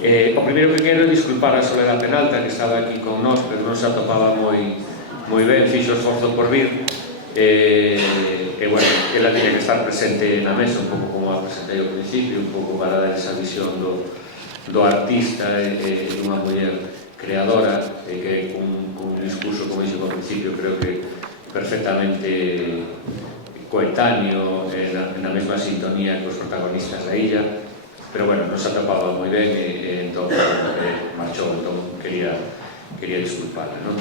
O primeiro que quero é disculpar a Soledad Penalta, que estaba aquí con nós, pero non se atopaba moi ben, fixo esforzo por vir, e, bueno, ela tiña que estar presente na mesa, un pouco como a presentei ao principio, un pouco para dar esa visión do artista e unha muller creadora, que con un discurso, como dixo ao principio, creo que perfectamente coetáneo, na mesma sintonía que os protagonistas da illa, pero bueno, non se atopaba moi ben e entón marchou, entón quería disculparla, non?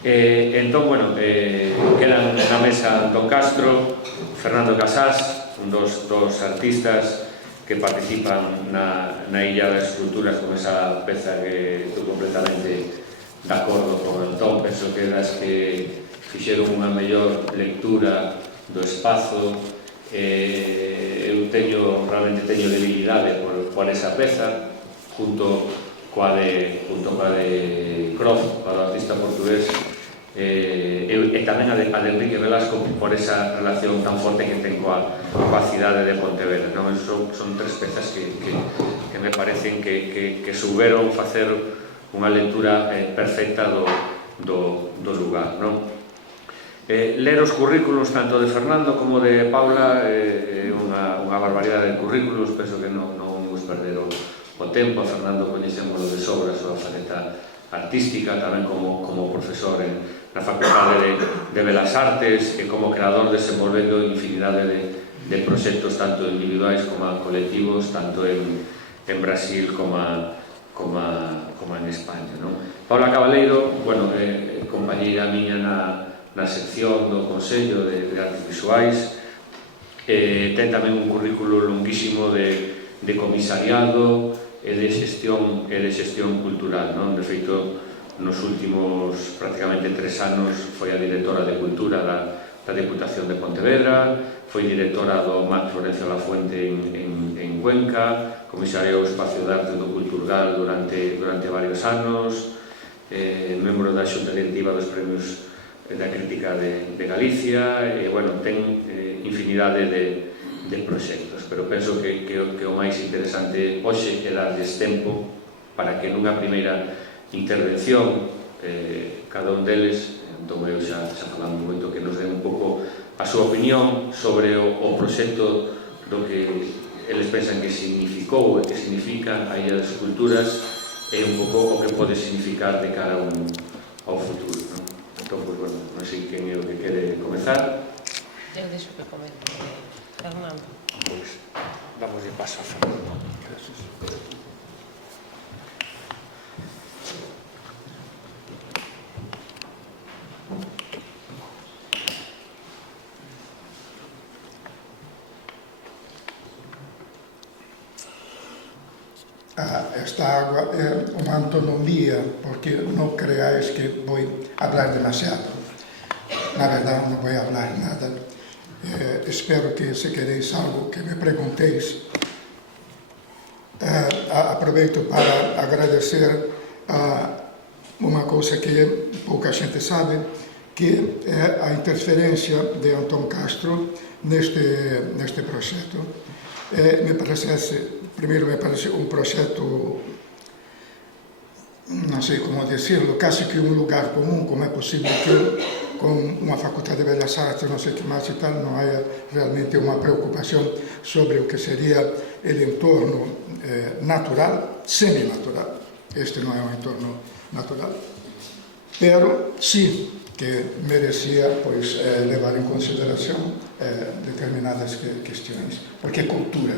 Entón, bueno, quedan na mesa Antón Castro, Fernando Casás, un dos artistas que participan na Illa das Esculturas con esa peza que estou completamente de acordo con Antón. Penso que das que fixeron unha mellor lectura do espazo. Eu realmente teño debilidade por esa peza, junto coa de Croft, coa do artista portugués, e tamén a de Enrique Velasco, por esa relación tan forte que ten coa cidade de Pontevedra. Son tres pezas que me parecen que souberon facer unha lectura perfecta do lugar. Ler os currículos tanto de Fernando como de Paula é unha barbaridade de currículos, penso que non vamos perder o tempo. A Fernando coñecémoslo de sobra a súa faceta artística, tamén como profesor na Facultade de Belas Artes e como creador desenvolvendo infinidade de proxectos tanto individuais como colectivos, tanto en Brasil como en España. Paula Cabaleiro, compañeira miña na sección do Consello de Artes Visuais, ten tamén un currículo longuísimo de comisariado e de xestión cultural. De feito, nos últimos prácticamente 3 anos foi a directora de Cultura da Deputación de Pontevedra, foi directora do MAC Florencio Lafuente en Cuenca, comisariou o Espacio de Arte do Culturgal durante varios anos, membro da Xunta Directiva dos Premios da Crítica de Galicia, e, ten infinidade de proxectos, pero penso que o máis interesante hoxe é darles tempo para que nunha primeira intervención cada un deles, entón eu xa falamos moito, que nos den un pouco a súa opinión sobre o proxecto do que eles pensan que significou e que significa a Illa das Esculturas e un pouco o que pode significar de cara ao futuro. Entón, non sei quen é o que quere comezar. Eu deixo que comece, Fernando. Pois, damos de paso a Fernando. Gracias. Esta agua é unha antonomía, porque non creáis que vou hablar demasiado. Na verdade, non vou hablar nada. Espero que, se queréis algo que me preguntéis. Aproveito para agradecer unha cousa que pouca xente sabe, que é a interferencia de Antón Castro neste proxecto. Primeiro me parece un proxecto, non sei como decirlo, casi que un lugar común, como é posible que con unha Facultade de Belas Artes, non sei que máis e tal, non haya realmente unha preocupación sobre o que sería o entorno natural, semi-natural. Este non é un entorno natural, pero sí que merecía levar en consideración determinadas questões, porque é cultura.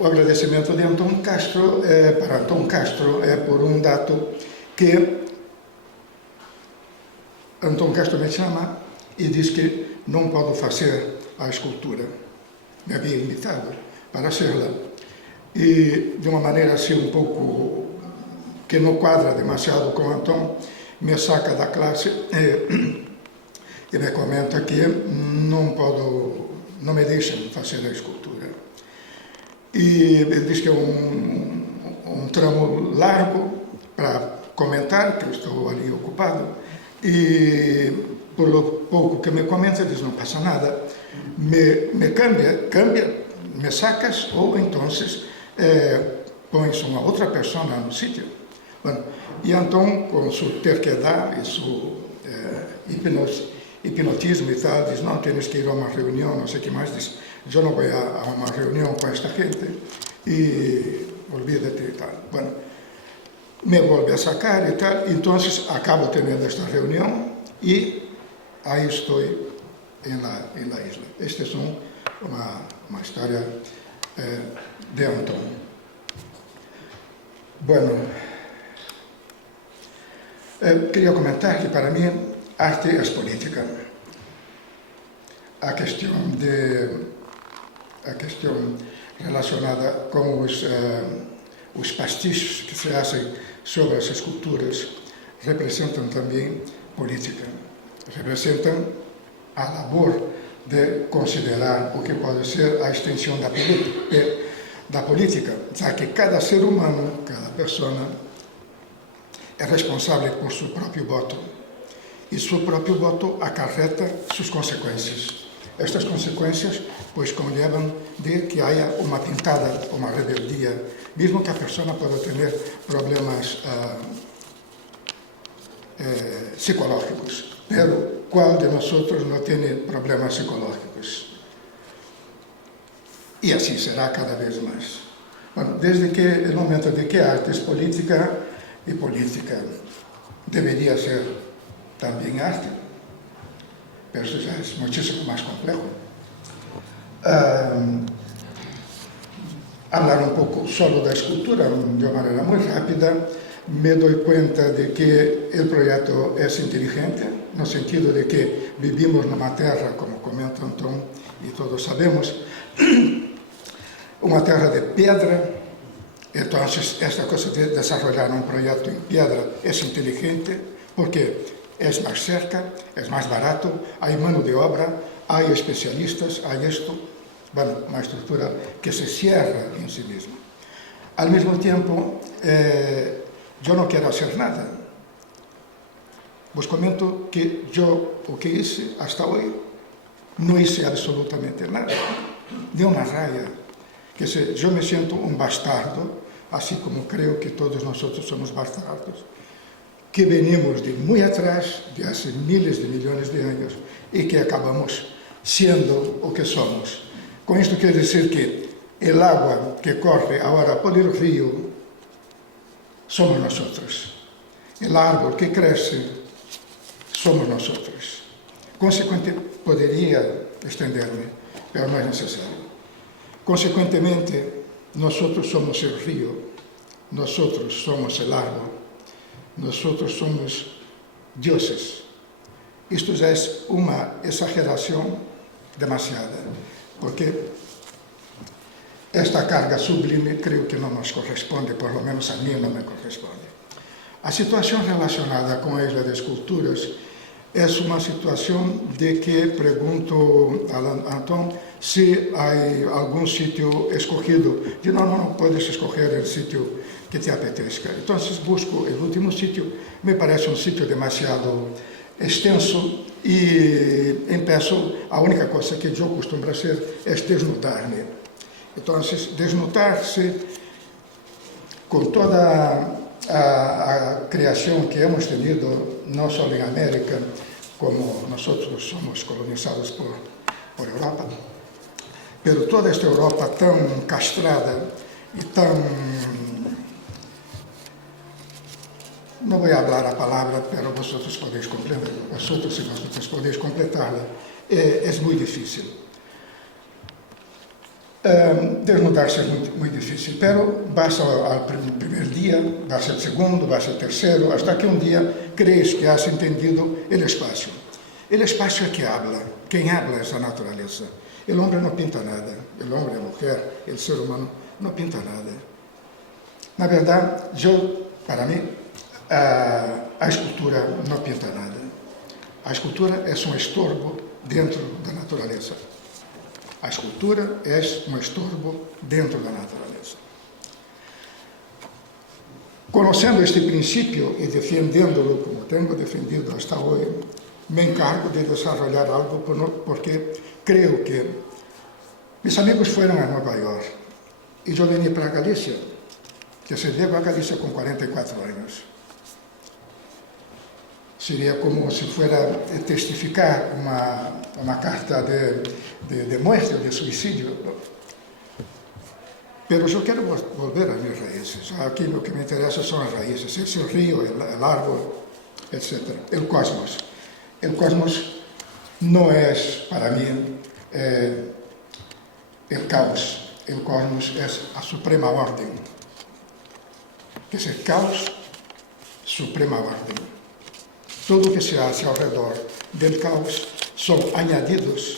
O agradecimento de Antón Castro, para Antón Castro, é por um dato que Antón Castro me chama e diz que não pode fazer a escultura. Me havia invitado para hacerla. E, de uma maneira assim um pouco que não quadra demasiado com Antón, me saca da classe e me comenta que não me deixam fazer a escultura. E ele diz que é um tramo largo para comentar, que eu estou ali ocupado, e por pouco que me comenta, diz, não passa nada, me cambia, me sacas, ou então põe-se uma outra pessoa no sítio. Bueno, e então, com sua terquedade e seu hipnotismo e tal, diz, não, temos que ir a uma reunião, não sei o que mais, diz, eu não vou a uma reunião com esta gente e olvídate e tal. Bueno, me vuelve a sacar e tal, então acabo tendo esta reunião e aí estou na isla. Esta é uma história de Antón. Bueno, queria comentar que para mim arte é política. A questão relacionada com os pastichos que se fazem sobre as esculturas representam também política. Representam a labor de considerar o que pode ser a extensão da política, já que cada ser humano, cada pessoa, é responsável por seu próprio voto. E seu próprio voto acarreta suas consequências. Estas consequências, pois, conllevam de que haja uma pintada, uma rebeldia, mesmo que a pessoa possa ter problemas psicológicos. Pero, qual de nós não tem problemas psicológicos? E assim será cada vez mais. Bueno, desde que o momento de que a arte é política, e política deveria ser também arte, pero isso já é muitíssimo mais complexo. Falar um pouco solo da escultura de uma maneira muito rápida, me dou conta de que o projeto é inteligente, no sentido de que vivimos numa terra, como comenta Antón, e todos sabemos, uma terra de pedra. Então, esta coisa de desenvolver um projeto em pedra é inteligente, porque é mais cerca, é mais barato, há mão de obra, há especialistas, há isto, bueno, uma estrutura que se cierra em si mesma. Ao mesmo tempo, eu não quero fazer nada. Vos comento que eu, o que hice hasta hoje, não hice absolutamente nada. De uma raia, que eu me sinto um bastardo, assim como creio que todos nós somos bastardos, que venimos de muito atrás, de há miles de milhões de anos, e que acabamos sendo o que somos. Com isto quer dizer que o água que corre agora por o rio somos nós. O árbol que cresce somos nós. Consequentemente, poderia estender-me, mas não é necessário. Consequentemente, nós somos o rio, nós somos o árbol, nós somos dioses. Isto já é uma exageração demasiada, porque esta carga sublime creio que não nos corresponde, por lo menos a mim não me corresponde. A situação relacionada com a Ilha de Esculturas é uma situação de que pergunto a Antón se há algum sítio escolhido. Diz, não podes escolher o sítio que te apetezca. Então, busco o último sítio, me parece um sítio demasiado extenso e empeço, a única coisa que eu costumo fazer é desnudar-me. Então, desnudar-se com toda a criação que hemos tenido, não só em América, como nós somos colonizados por Europa, pero toda esta Europa tão castrada e tão... Não vou falar a palavra, pero vosotros podéis compreender, vosotros e vosotras podéis completarla. É muito difícil. Desnudar-se é muito difícil, pero basta ao primeiro dia, basta ao segundo, basta ao terceiro, hasta que um dia crees que has entendido o espaço. O espaço é que habla, quem habla é a natureza. O homem não pinta nada, o homem, a mulher, o ser humano não pinta nada. Na verdade, para mim, a escultura não pinta nada. A escultura é um estorbo dentro da natureza. A escultura é um estorbo dentro da natureza. Conhecendo este princípio e defendendo-lo como tenho defendido hasta hoje, me encargo de desarrollar algo porque creio que mis amigos foram a Nova York e eu vim para Galícia que se llegó a Galicia con 44 años. Sería como si fuera testificar una carta de muerte o de suicidio, ¿no? Pero yo quiero volver a mis raíces. Aquí lo que me interesa son las raíces, es el río, el árbol, etc. El cosmos. El cosmos no es para mí el caos. El cosmos es la suprema orden. Que es el caos, suprema orden. Todo lo que se hace alrededor del caos son añadidos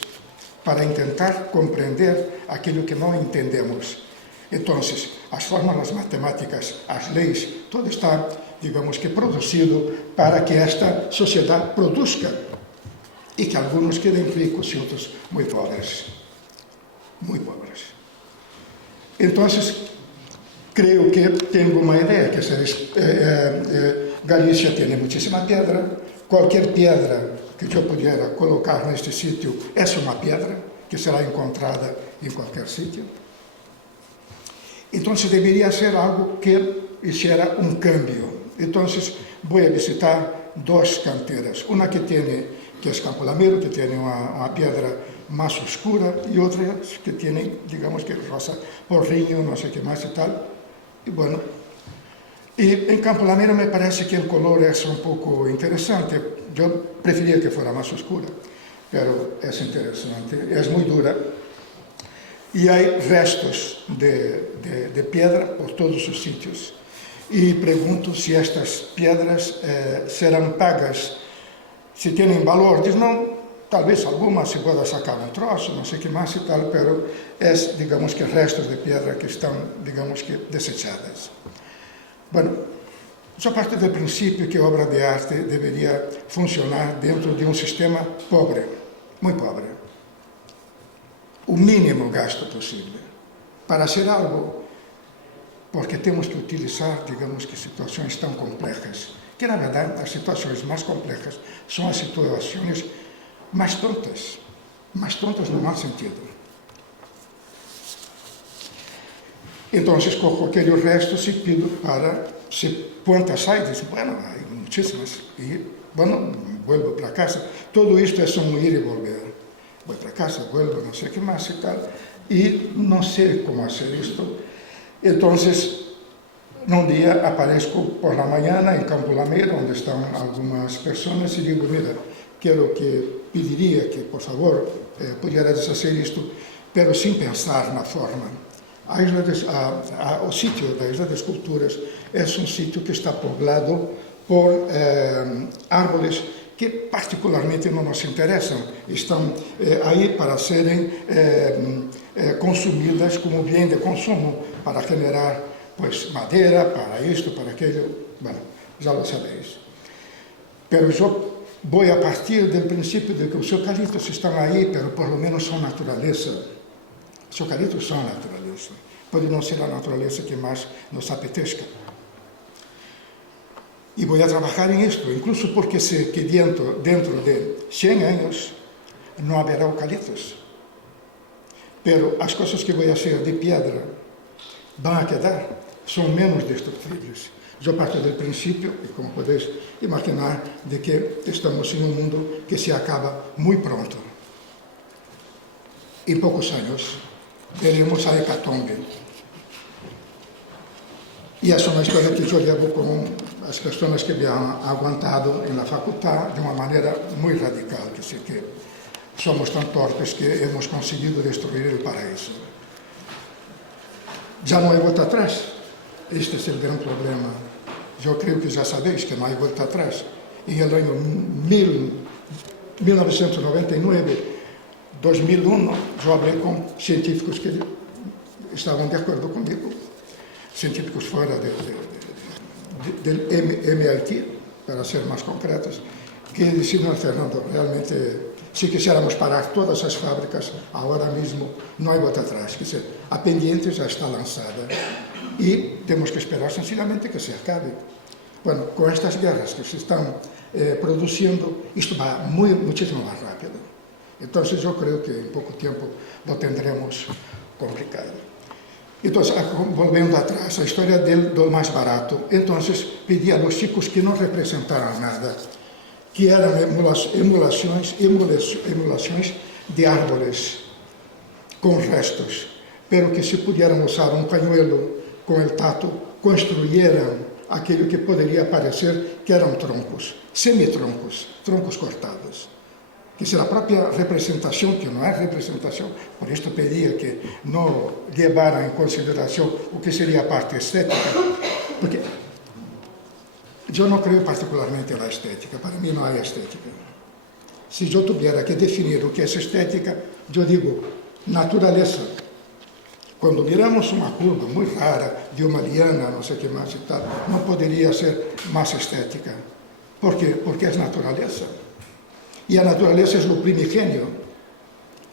para intentar comprender aquello que no entendemos. Entonces, as fórmulas matemáticas, as leis, todo está, digamos que, producido para que esta sociedade produzca e que alguns queden ricos e outros muito pobres. Muito pobres. Entonces, creo que tengo uma ideia, que Galicia tiene muchísima piedra, cualquier piedra que yo pudiera colocar neste sitio es una piedra que será encontrada en cualquier sitio. Entonces debería ser algo que hiciera un cambio. Entonces voy a visitar dos canteras, una que es Campo Lameiro, que tiene una piedra más oscura, y otra que tiene, digamos que rosa porriño, no sé qué más y tal. Y bueno, y en Campo Lameiro me parece que el color es un poco interesante. Yo prefería que fuera más oscura, pero es interesante, es muy dura. Y hay restos de piedra por todos los sitios. Y pregunto si estas piedras serán pagas, si tienen valor. Diz, no, tal vez algunas se pueda sacar un trozo, no sé qué más y tal, pero es, digamos que, restos de piedra que están, digamos que, desechadas. Bueno, yo parto del principio que obra de arte debería funcionar dentro de un sistema pobre, muy pobre. O mínimo gasto posible para hacer algo, porque temos que utilizar, digamos que, situações tão complejas, que na verdade as situações mais complejas são as situações mais tontas no mau sentido. Então, cojo aqueles restos e pido para, se quantas hay, diz, bueno, hay muchísimas, e, bueno, vuelvo para casa. Todo isto é um ir e volver. Voy para casa, vuelvo, no sé qué más y tal, y no sé cómo hacer esto. Entonces, un día aparezco por la mañana en Campo Lameiro, donde están algunas personas, y digo, mira, pediría que, por favor, pudieras hacer esto, pero sin pensar en la forma. O sitio da Isla de Esculturas es un sitio que está poblado por árboles que particularmente não nos interessam, estão aí para serem consumidas como bem de consumo, para generar pues, madeira, para isto, para aquilo, bueno, já lo sabéis. Pero eu vou a partir do princípio de que os eucaliptos estão aí, pero por lo menos são natureza. Os eucaliptos são natureza. Pode não ser a natureza que mais nos apetezca. Y voy a trabajar en esto, incluso porque sé que dentro de 100 años no habrá eucaliptos. Pero las cosas que voy a hacer de piedra van a quedar, son menos destructibles. Yo parto del principio, y como podéis imaginar, de que estamos en un mundo que se acaba muy pronto. En pocos años veremos a hecatombe. Y es una historia que yo llevo con las personas que me han aguantado en la facultad de una manera muy radical, que sé que somos tan torpes que hemos conseguido destruir el paraíso. Ya no hay vuelta atrás. Este es el gran problema. Yo creo que ya sabéis que no hay vuelta atrás. En el año 1999, 2001, yo hablé con científicos que estaban de acuerdo conmigo, científicos fuera del MIT, para ser más concretos, que decían, Fernando, realmente, si quisiéramos parar todas as fábricas, ahora mismo no hay vuelta atrás, que a pendiente já está lanzada y tenemos que esperar sencillamente que se acabe. Bueno, con estas guerras que se están produciendo, esto va muchísimo más rápido. Entonces yo creo que en poco tiempo lo tendremos complicado. Entonces, volviendo atrás, a historia del más barato. Entonces, pedí a los chicos que no representaran nada, que eran emulaciones de árboles con restos, pero que si pudieran usar un pañuelo con el tacto, construyeran aquello que podría parecer que eran troncos, semitroncos, troncos cortados. Que se la propia representación, que no es representación, por esto pedía que no llevara en consideración lo que sería parte estética, porque yo no creo particularmente en la estética, para mí no hay estética. Si yo tuviera que definir lo que es estética, yo digo naturaleza. Cuando miramos una curva muy rara, de una liana, no sé qué más y tal, no podría ser más estética. ¿Por qué? Porque es naturaleza. Y la naturaleza es lo primigenio.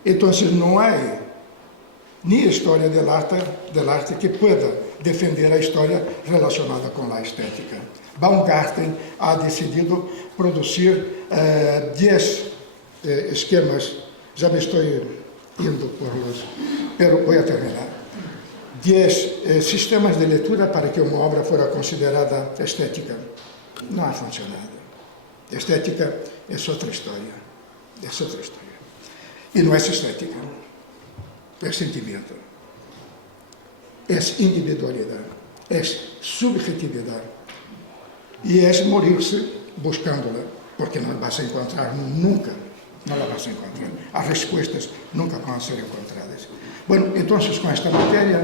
Entonces no hay ni historia del arte que pueda defender la historia relacionada con la estética. Baumgarten ha decidido producir 10 esquemas, ya me estoy yendo por los, pero voy a terminar. 10 sistemas de lectura para que una obra fuera considerada estética. No ha funcionado. Estética es otra historia, Y no es estética, es sentimiento, es individualidad, es subjetividad. Y es morirse buscándola, porque no la vas a encontrar nunca, no la vas a encontrar. Las respuestas nunca van a ser encontradas. Bueno, entonces con esta materia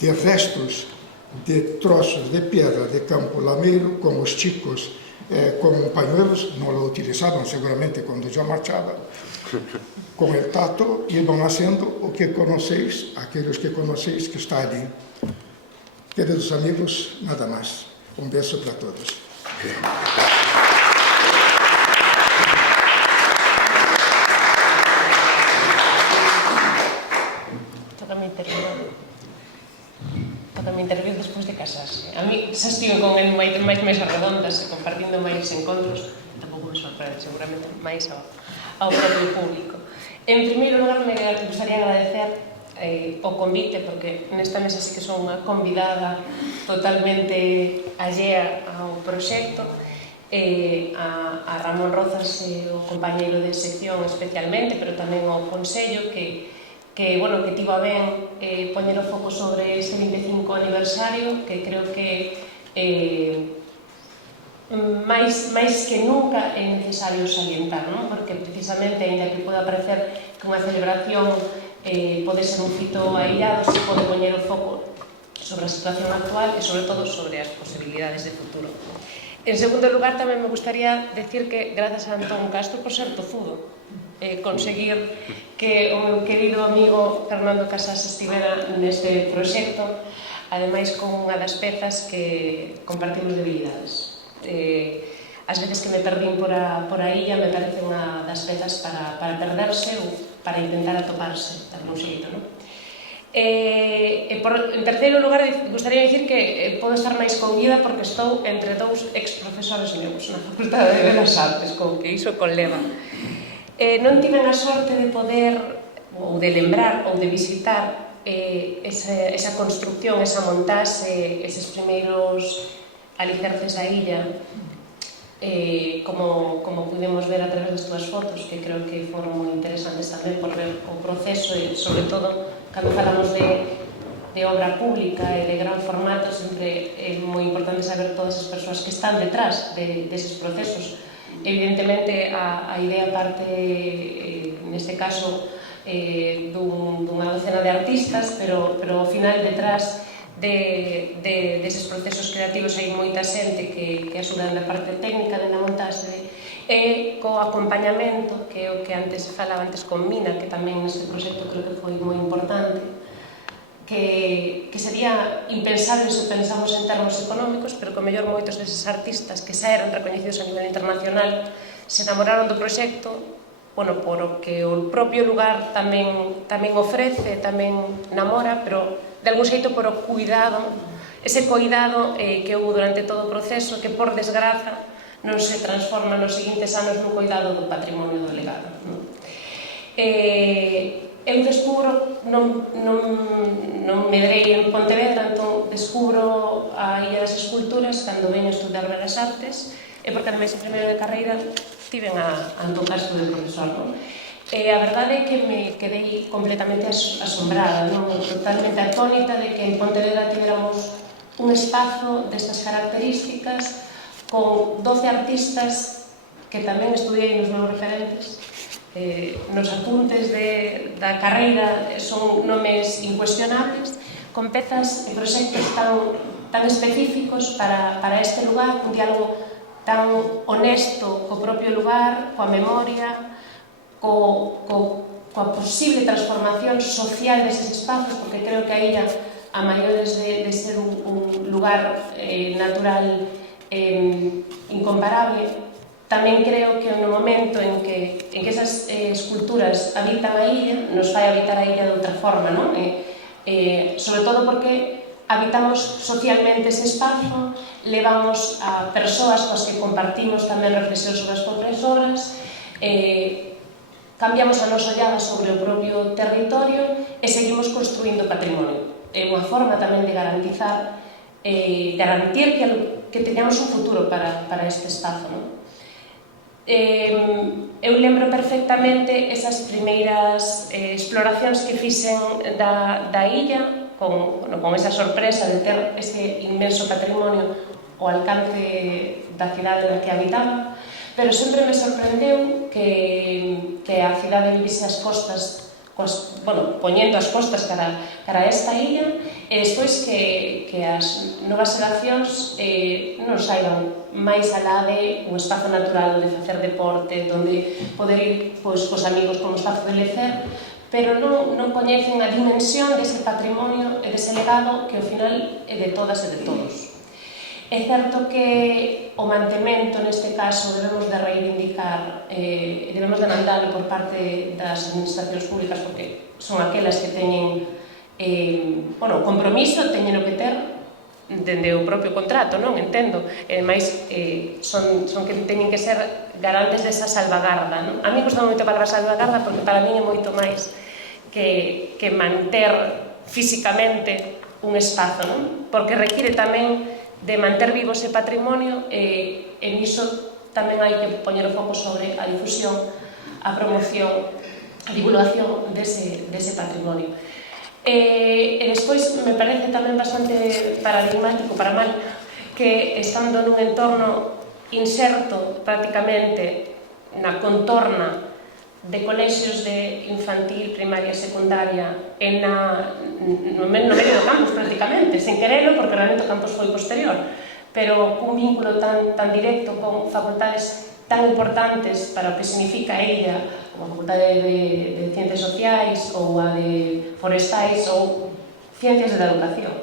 de restos, de trozos de piedra de campo lameiro, con los chicos con pañuelos, no lo utilizaban seguramente cuando yo marchaba, con el tacto iban haciendo lo que conocéis, aquellos que conocéis que está allí. Queridos amigos, nada más. Un beso para todos. Toca me intervir despois de casarse. A mí xa estive con el máis mesas redondas, compartindo máis encontros, tampouco me sorprende, seguramente máis ao propio público. En primeiro lugar, me gustaría agradecer o convite, porque nesta mesa sí que son unha convidada totalmente allea ao proxecto, a Ramón Rozas, o compañeiro de sección especialmente, pero tamén ao Consello, que tivo a ben poñer o foco sobre este 25 aniversario, que creo que máis que nunca é necesario salientar, non? Porque precisamente, ainda que poda parecer que unha celebración pode ser un fito airado, se pode poñer o foco sobre a situación actual e sobre todo sobre as posibilidades de futuro. En segundo lugar, tamén me gustaría decir que grazas a Antón Castro por ser tozudo, conseguir que o meu querido amigo Fernando Casas estivera neste proxecto, ademais con unha das pezas que compartimos debilidades. As veces que me perdín por a illa, me parece unha das pezas para perderse ou para intentar atoparse de algún xeito, non? En terceiro lugar, gustaría dicir que podo estar máis conguida porque estou entre dous ex-profesores meus na Facultade de Belas Artes, con que iso conleva. Non tiven a sorte de poder, ou de lembrar, ou de visitar esa construcción, esa montaxe, eses primeiros alicerces da illa, como pudemos ver a través das túas fotos, que creo que foron moi interesantes tamén por ver o proceso e, sobre todo, cando falamos de obra pública e de gran formato, sempre é moi importante saber todas as persoas que están detrás deses procesos. Evidentemente, a idea parte, neste caso, dunha docena de artistas, pero ao final, detrás deses procesos creativos hai moita xente que axuda na parte técnica da montaxe e co acompañamento, que é o que antes falaba con Mina, que tamén neste proxecto creo que foi moi importante, que sería impensable se pensamos en termos económicos, pero que o mellor moitos deses artistas que xa eran recoñecidos a nivel internacional se enamoraron do proxecto, por o que o propio lugar tamén ofrece, tamén namora, pero de algún xeito por o cuidado, ese cuidado que houve durante todo o proceso, que por desgraza non se transforma nos seguintes anos nun cuidado do patrimonio do legado. eu descubro, non medrei en Pontevedra, entón descubro a Illa das Esculturas cando veño a estudar Belas Artes, e porque ademais en primeiro de carreira tiven a Antón Castro de profesor, non? E a verdade é que me quedei completamente asombrada, non? Totalmente atónita de que en Pontevedra tiveramos un espazo destas características con 12 artistas que tamén estudiei nos meus referentes, nos apuntes da carreira son nomes incuestionables, con pezas e proxectos tan específicos para este lugar, un diálogo tan honesto co propio lugar, coa memoria, coa posible transformación social deses espazos, porque creo que a illa, a maiores de ser un lugar natural incomparable, tamén creo que no momento en que esas esculturas habitan a illa, nos fai habitar a illa de outra forma, non? Sobre todo porque habitamos socialmente ese espazo, levamos a persoas coas que compartimos tamén reflexión sobre as propias obras, cambiamos a nosa ollada sobre o propio territorio e seguimos construindo patrimonio. É unha forma tamén de garantizar, garantir que teñamos un futuro para este espazo, non? Eu lembro perfectamente esas primeiras exploracións que fixen da illa con esa sorpresa de ter ese inmenso patrimonio ao alcance da cidade na que habitaba, pero sempre me sorprendeu que a cidade vivise as costas, poñendo as costas cara a esta illa, e despois que as novas xeracións non saiban máis alá de un espazo natural onde facer deporte, onde poder ir cos amigos como espazo de lecer, pero non coñecen a dimensión dese patrimonio e dese legado que ao final é de todas e de todos. É certo que o mantemento neste caso debemos de reivindicar e debemos de mandalo por parte das administracións públicas, porque son aquelas que teñen compromiso, teñen o que ter dende o propio contrato, non? Entendo, mais son que teñen que ser garantes desa salvagarda, non? A mí gusta moito a palabra salvagarda porque para mí é moito máis que manter físicamente un espazo, non? Porque require tamén de manter vivo ese patrimonio e niso tamén hai que poñer o foco sobre a difusión, a promoción, a divulgación dese patrimonio. E despois me parece tamén bastante paradigmático para mal que estando nun entorno inserto prácticamente na contorna de colexios de infantil, primaria, secundaria e no medio do campus prácticamente, sen querelo porque realmente o campus foi posterior, pero cun vínculo tan directo con facultades tan importantes para o que significa ella, a facultade de Ciencias Sociais ou a de Forestais ou Ciencias da Educación,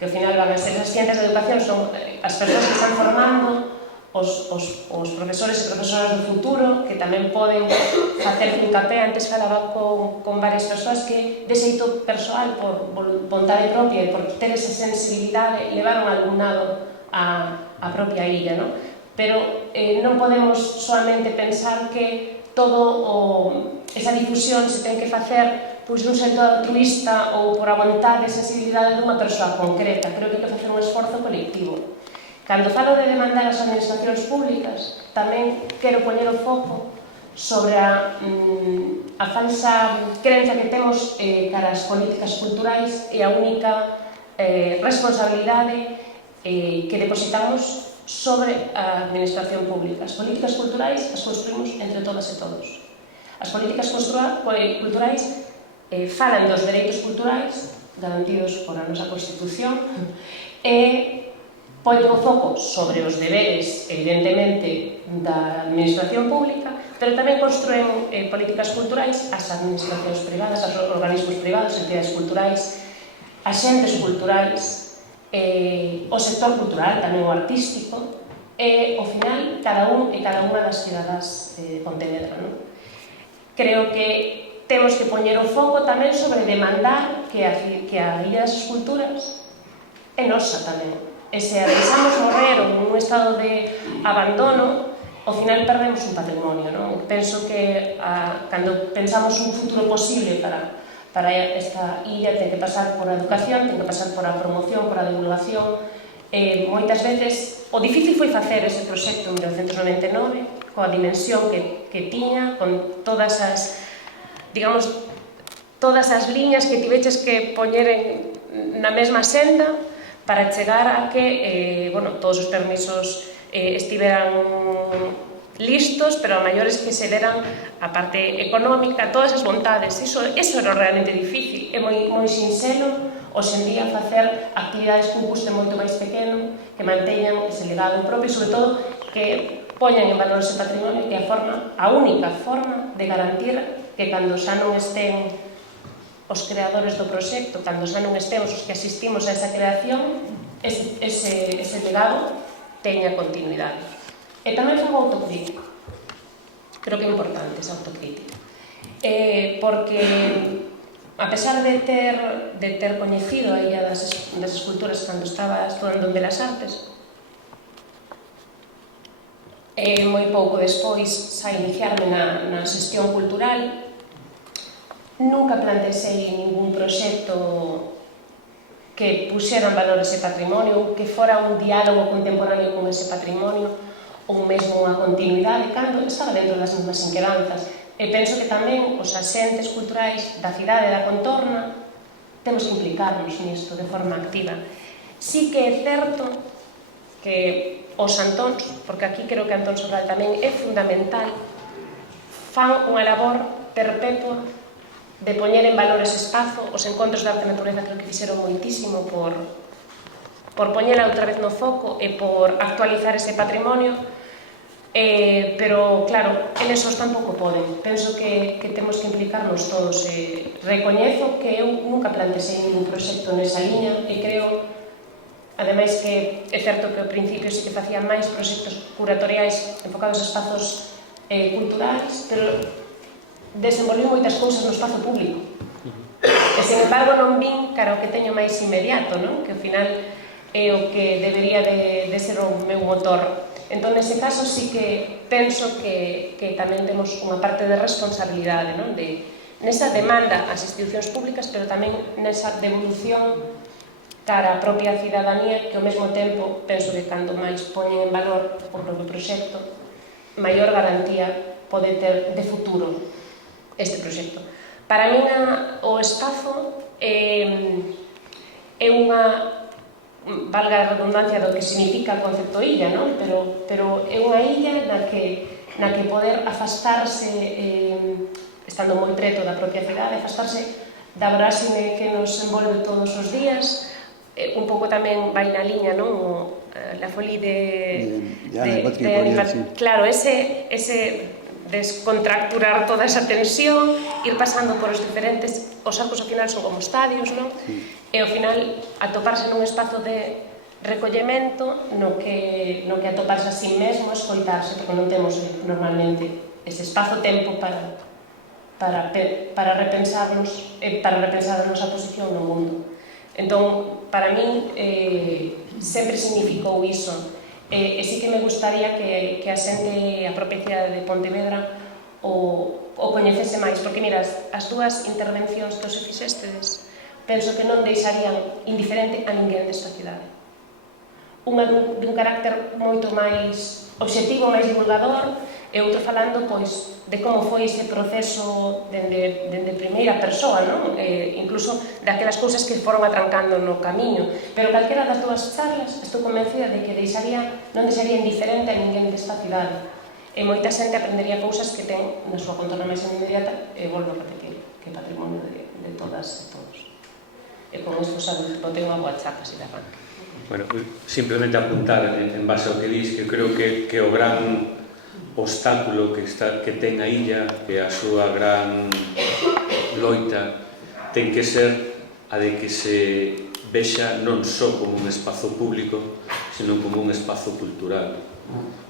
que ao final van a ser as ciencias da educación, son as persoas que están formando os profesores e profesoras do futuro, que tamén poden facer fincapé. Antes falaba con varias persoas que de xeito persoal, por vontade propia e por ter esa sensibilidade, levaron ao alumnado a propia illa, non? Pero non podemos solamente pensar que esa difusión se ten que facer nun xeito altruista ou por a vontade e sensibilidade dunha persoa concreta. Creo que hai que facer un esforzo colectivo. Cando falo de demandar as administracións públicas, tamén quero poñer o foco sobre a falsa creencia que temos cara as políticas culturais e a única responsabilidade que depositamos sobre a administración pública. As políticas culturais as construímos entre todas e todos. As políticas culturais falan dos dereitos culturais garantidos por a nosa Constitución e poñen o foco sobre os deberes, evidentemente, da administración pública, pero tamén construen políticas culturais as administracións privadas, os organismos privados, entidades culturais, axentes culturais, o sector cultural, tamén o artístico, e, ao final, cada un e cada unha das cidadás de Pontevedra, non? Creo que temos que poñer o foco tamén sobre demandar que a Illa das Esculturas é nosa tamén. E se a deixamos morrer en un estado de abandono, ao final perdemos un patrimonio, non? Penso que cando pensamos un futuro posible para esta illa ten que pasar por a educación, ten que pasar por a promoción, por a divulgación. Moitas veces o difícil foi facer ese proxecto en 1999 coa dimensión que tiña, con todas as, digamos, todas as liñas que tiveches que poñer na mesma senda para chegar a que todos os permisos estiveran listos, pero a maiores que se deran a parte económica, todas as vontades. Iso era realmente difícil. É moi sinxelo hoxe en día facer actividades cun custe moito máis pequeno, que manteñan ese legado propio, sobre todo que poñan en valor ese patrimonio, que é a única forma de garantir que cando xa non estén os creadores do proxecto, cando xa non estemos os que asistimos a esa creación, ese legado teña continuidade. E tamén foi autocrítico. Creo que é importante esa autocrítica. Porque, a pesar de ter coñecido a illa das esculturas cando estaba estudando en Belas Artes, moi pouco despois xa iniciarme na xestión cultural, nunca plantexei ningún proxecto que puxera en valor ese patrimonio, que fora un diálogo contemporáneo con ese patrimonio, ou mesmo unha continuidade, cando estaba dentro das mesmas inquedanzas. E penso que tamén os axentes culturais da cidade e da contorna temos que implicarnos nisto de forma activa. Sí que é certo que os Antóns, porque aquí creo que Antón Sobral tamén é fundamental, fan unha labor perpetua de poñer en valor ese espazo. Os encontros de arte e natureza creo que fixeron moitísimo por poñela outra vez no foco e por actualizar ese patrimonio, pero claro, eles sós tampouco poden. Penso que temos que implicarnos todos. Recoñezo que eu nunca plantexei ningún proxecto nesa liña e creo, ademais, que é certo que ao principio sí que facían máis proxectos curatoriais enfocados a espazos culturais, pero desenvolví moitas cousas no espazo público. E, sen embargo, non vin cara o que teño máis inmediato, non? Que ao final é o que debería de ser o meu motor. Entón, nese caso, sí que penso que tamén temos unha parte de responsabilidade, non? Nesa demanda ás institucións públicas, pero tamén nesa devolución cara a propia cidadanía, que ao mesmo tempo penso que cando máis poñen en valor o propio proxecto, maior garantía pode ter de futuro este proxecto. Para mí, o espazo é unha, valga a redundancia do que significa o concepto illa, non? Pero é unha illa na que poder afastarse, estando moi preto da propia cidade, afastarse da voráxime que nos envolve todos os días, un pouco tamén vai na liña, non? La folie claro, ese descontracturar toda esa tensión, ir pasando por os diferentes, os arcos ao final son como estadios, non? E ao final atoparse nun espazo de recollemento no que atoparse a sí mesmo, escoitarse, porque non temos normalmente ese espazo-tempo para repensarnos e para repensar a nosa posición no mundo. Entón, para min, sempre significou iso. E sí que me gustaría que a xente, a propia cidade de Pontevedra, o coñecese máis, porque, mira, as dúas intervencións que os fixestes, penso que non deixarían indiferente a ninguén desta cidade. Unha dun carácter moito máis obxectivo, máis divulgador, e outro falando, pois, de como foi ese proceso dende primeira persoa, non? Incluso daquelas cousas que foron atrancando no camiño. Pero calquera das dúas charlas, estou convencida de que non deixaría indiferente a ninguén desta cidade. E moita xente aprendería cousas que ten na súa contorna máis inmediata, e volvo a repetir, que é patrimonio de todas e todos. E con isto, sabes, botei unha boa chapa, se da arranca. Bueno, simplemente apuntar en base ao que dis, que creo que o gran obstáculo que ten a illa, que a súa gran loita, ten que ser a de que se vexa non só como un espazo público, sino como un espazo cultural.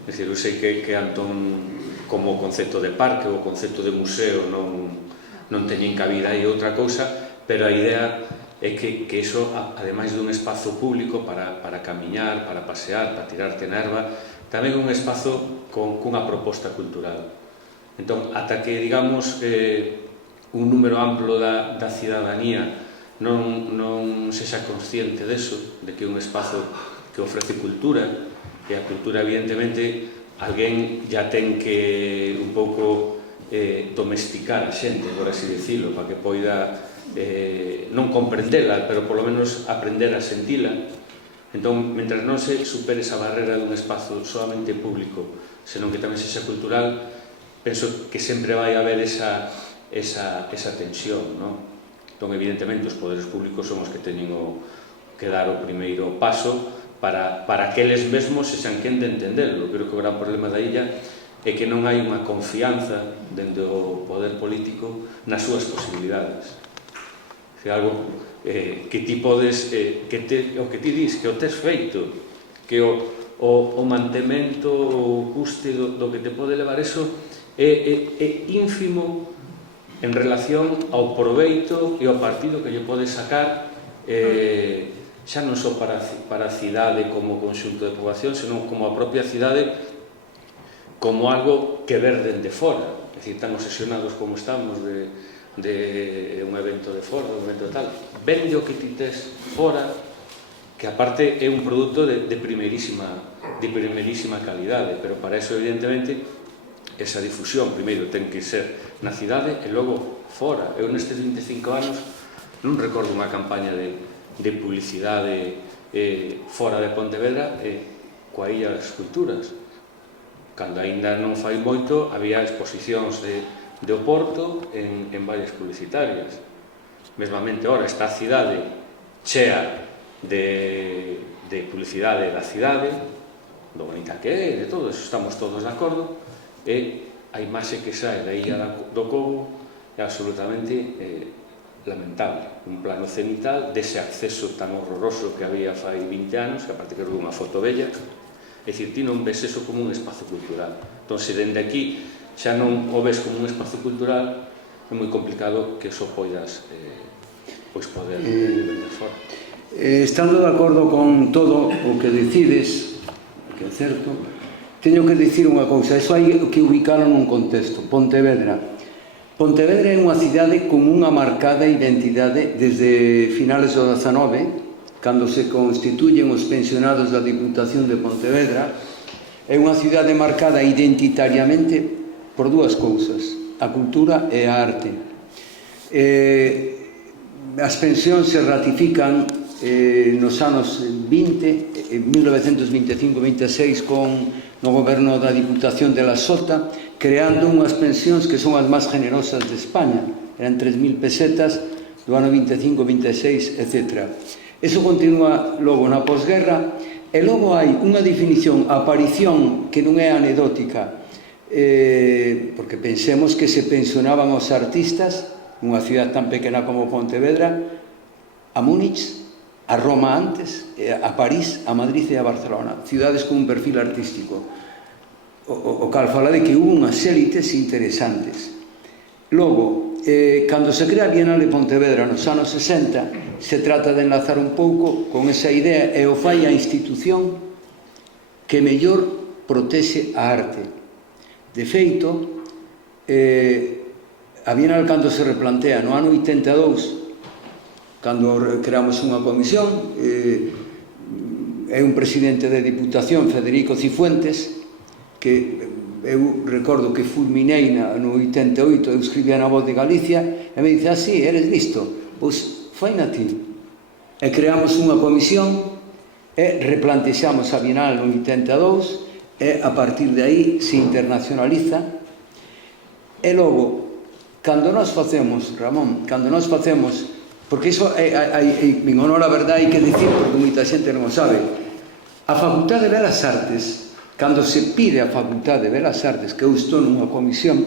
É dicir, eu sei que Antón, como o concepto de parque ou o concepto de museo, non teñen cabida aí outra cousa, pero a idea é que iso, ademais dun espazo público para camiñar, para pasear, para tirarte na erva, tamén un espazo cunha proposta cultural. Entón, ata que, digamos, un número amplo da cidadanía non sexa consciente deso, de que é un espazo que ofrece cultura, e a cultura, evidentemente, alguén ya ten que un pouco domesticar a xente, por así dicilo, para que poida non comprendela, pero polo menos aprender a sentila. Entón, mentras non se supere esa barrera dun espazo solamente público, senón que tamén sexa cultural, penso que sempre vai haber esa tensión, non? Entón, evidentemente, os poderes públicos son os que teñen que dar o primeiro paso para que eles mesmos sexan quen de entendelo. Creo que o gran problema da illa é que non hai unha confianza dende o poder político nas súas posibilidades. É algo que ti podes, o que ti dis, que o tes feito, que o mantemento, o custe do que te pode levar eso é ínfimo en relación ao proveito e ao partido que lle pode sacar, xa non só para a cidade como conxunto de poboación, senón como a propia cidade como algo que ver dende fora. É dicir, tan obsesionados como estamos de un evento de fora, un evento tal, vende o que ti tes fora, que aparte é un produto de primeirísima calidade, pero para eso, evidentemente, esa difusión primeiro ten que ser na cidade e logo fora. Eu nestes 25 anos non recordo unha campaña de publicidade fora de Pontevedra coa Illa das Culturas. Cando aínda non fai moito había exposicións de Oporto en vallas publicitarias. Mesmamente, ora está a cidade chea de publicidade da cidade, do bonita que é, de todo eso, estamos todos de acordo, e a imaxe que sae da Illa do Cobo é absolutamente lamentable. Un plano cenital dese acceso tan horroroso que había fai 20 anos, que aparte que era unha foto bella. É dicir, ti non ves eso como un espazo cultural. Entón, se dende aquí xa non o ves como un espazo cultural, é moi complicado que eso poidas poder vender fora. Estando de acordo con todo o que decides, que é certo, teño que dicir unha cousa, iso hai que ubicarlo nun contexto. Pontevedra é unha cidade con unha marcada identidade desde finales do 19, cando se constituyen os pensionados da Diputación de Pontevedra. É unha cidade marcada identitariamente por dúas cousas, a cultura e a arte. As pensións se ratifican nos anos 20, en 1925-26, no goberno da Diputación de La Sota, creando unhas pensións que son as máis generosas de España. Eran 3.000 pesetas do ano 25-26, etc. Eso continúa logo na posguerra, e logo hai unha definición, aparición, que non é anecdótica, porque pensemos que se pensionaban os artistas nunha cidade tan pequena como Pontevedra, a Múnich, a Roma antes, a París, a Madrid e a Barcelona, cidades con un perfil artístico, o cal fala de que hubo unhas élites interesantes. Logo, cando se crea a Bienal de Pontevedra nos anos 60, se trata de enlazar un pouco con esa idea, e o fai a institución que mellor protexe a arte. De feito, a Bienal, cando se replantea no ano 82, cando creamos unha comisión, é un presidente de Diputación, Federico Cifuentes, que eu recordo que fulminei no 88, eu escribía na Voz de Galicia, e me dice, sí, eres listo, pois fai na ti. E creamos unha comisión, e replantexamos a Bienal no 82, e a partir de aí se internacionaliza. E logo, cando nós facemos, Ramón, porque iso, en honor a verdade, hai que dicir, porque moita xente non o sabe, a Facultade de Belas Artes, cando se pide a Facultade de Belas Artes, que eu estou nunha comisión,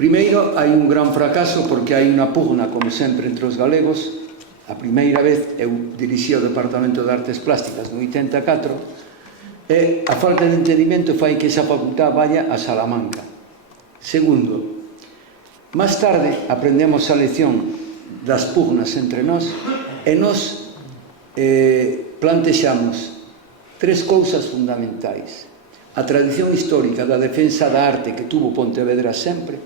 primeiro hai un gran fracaso porque hai unha pugna, como sempre, entre os galegos. A primeira vez eu dirixía o Departamento de Artes Plásticas no 84, e a falta de entendimento fai que esa facultad vaya a Salamanca. Segundo, máis tarde aprendemos a lección das pugnas entre nós, e nós plantexamos tres cousas fundamentais: a tradición histórica da defensa da arte que tuvo Pontevedra sempre,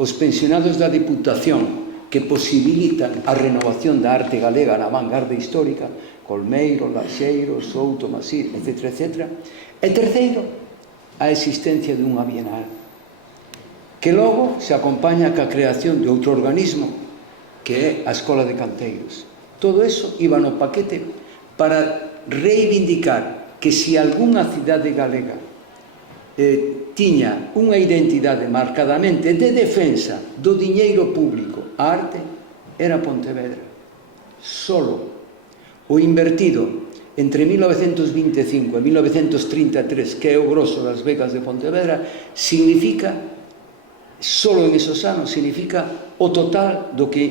os pensionados da Diputación que posibilitan a renovación da arte galega na vanguarda histórica, Colmeiro, Laxeiro, Souto, Masí, etc., etc. E terceiro, a existencia dunha bienal, que logo se acompaña ca creación de outro organismo, que é a Escola de Canteiros. Todo eso iba no paquete para reivindicar que se algunha cidade galega tiña unha identidade marcadamente de defensa do diñeiro público, a arte, era Pontevedra. Solo o invertido entre 1925 e 1933, que é o grosso das becas de Pontevedra, significa, solo en esos anos, significa o total do que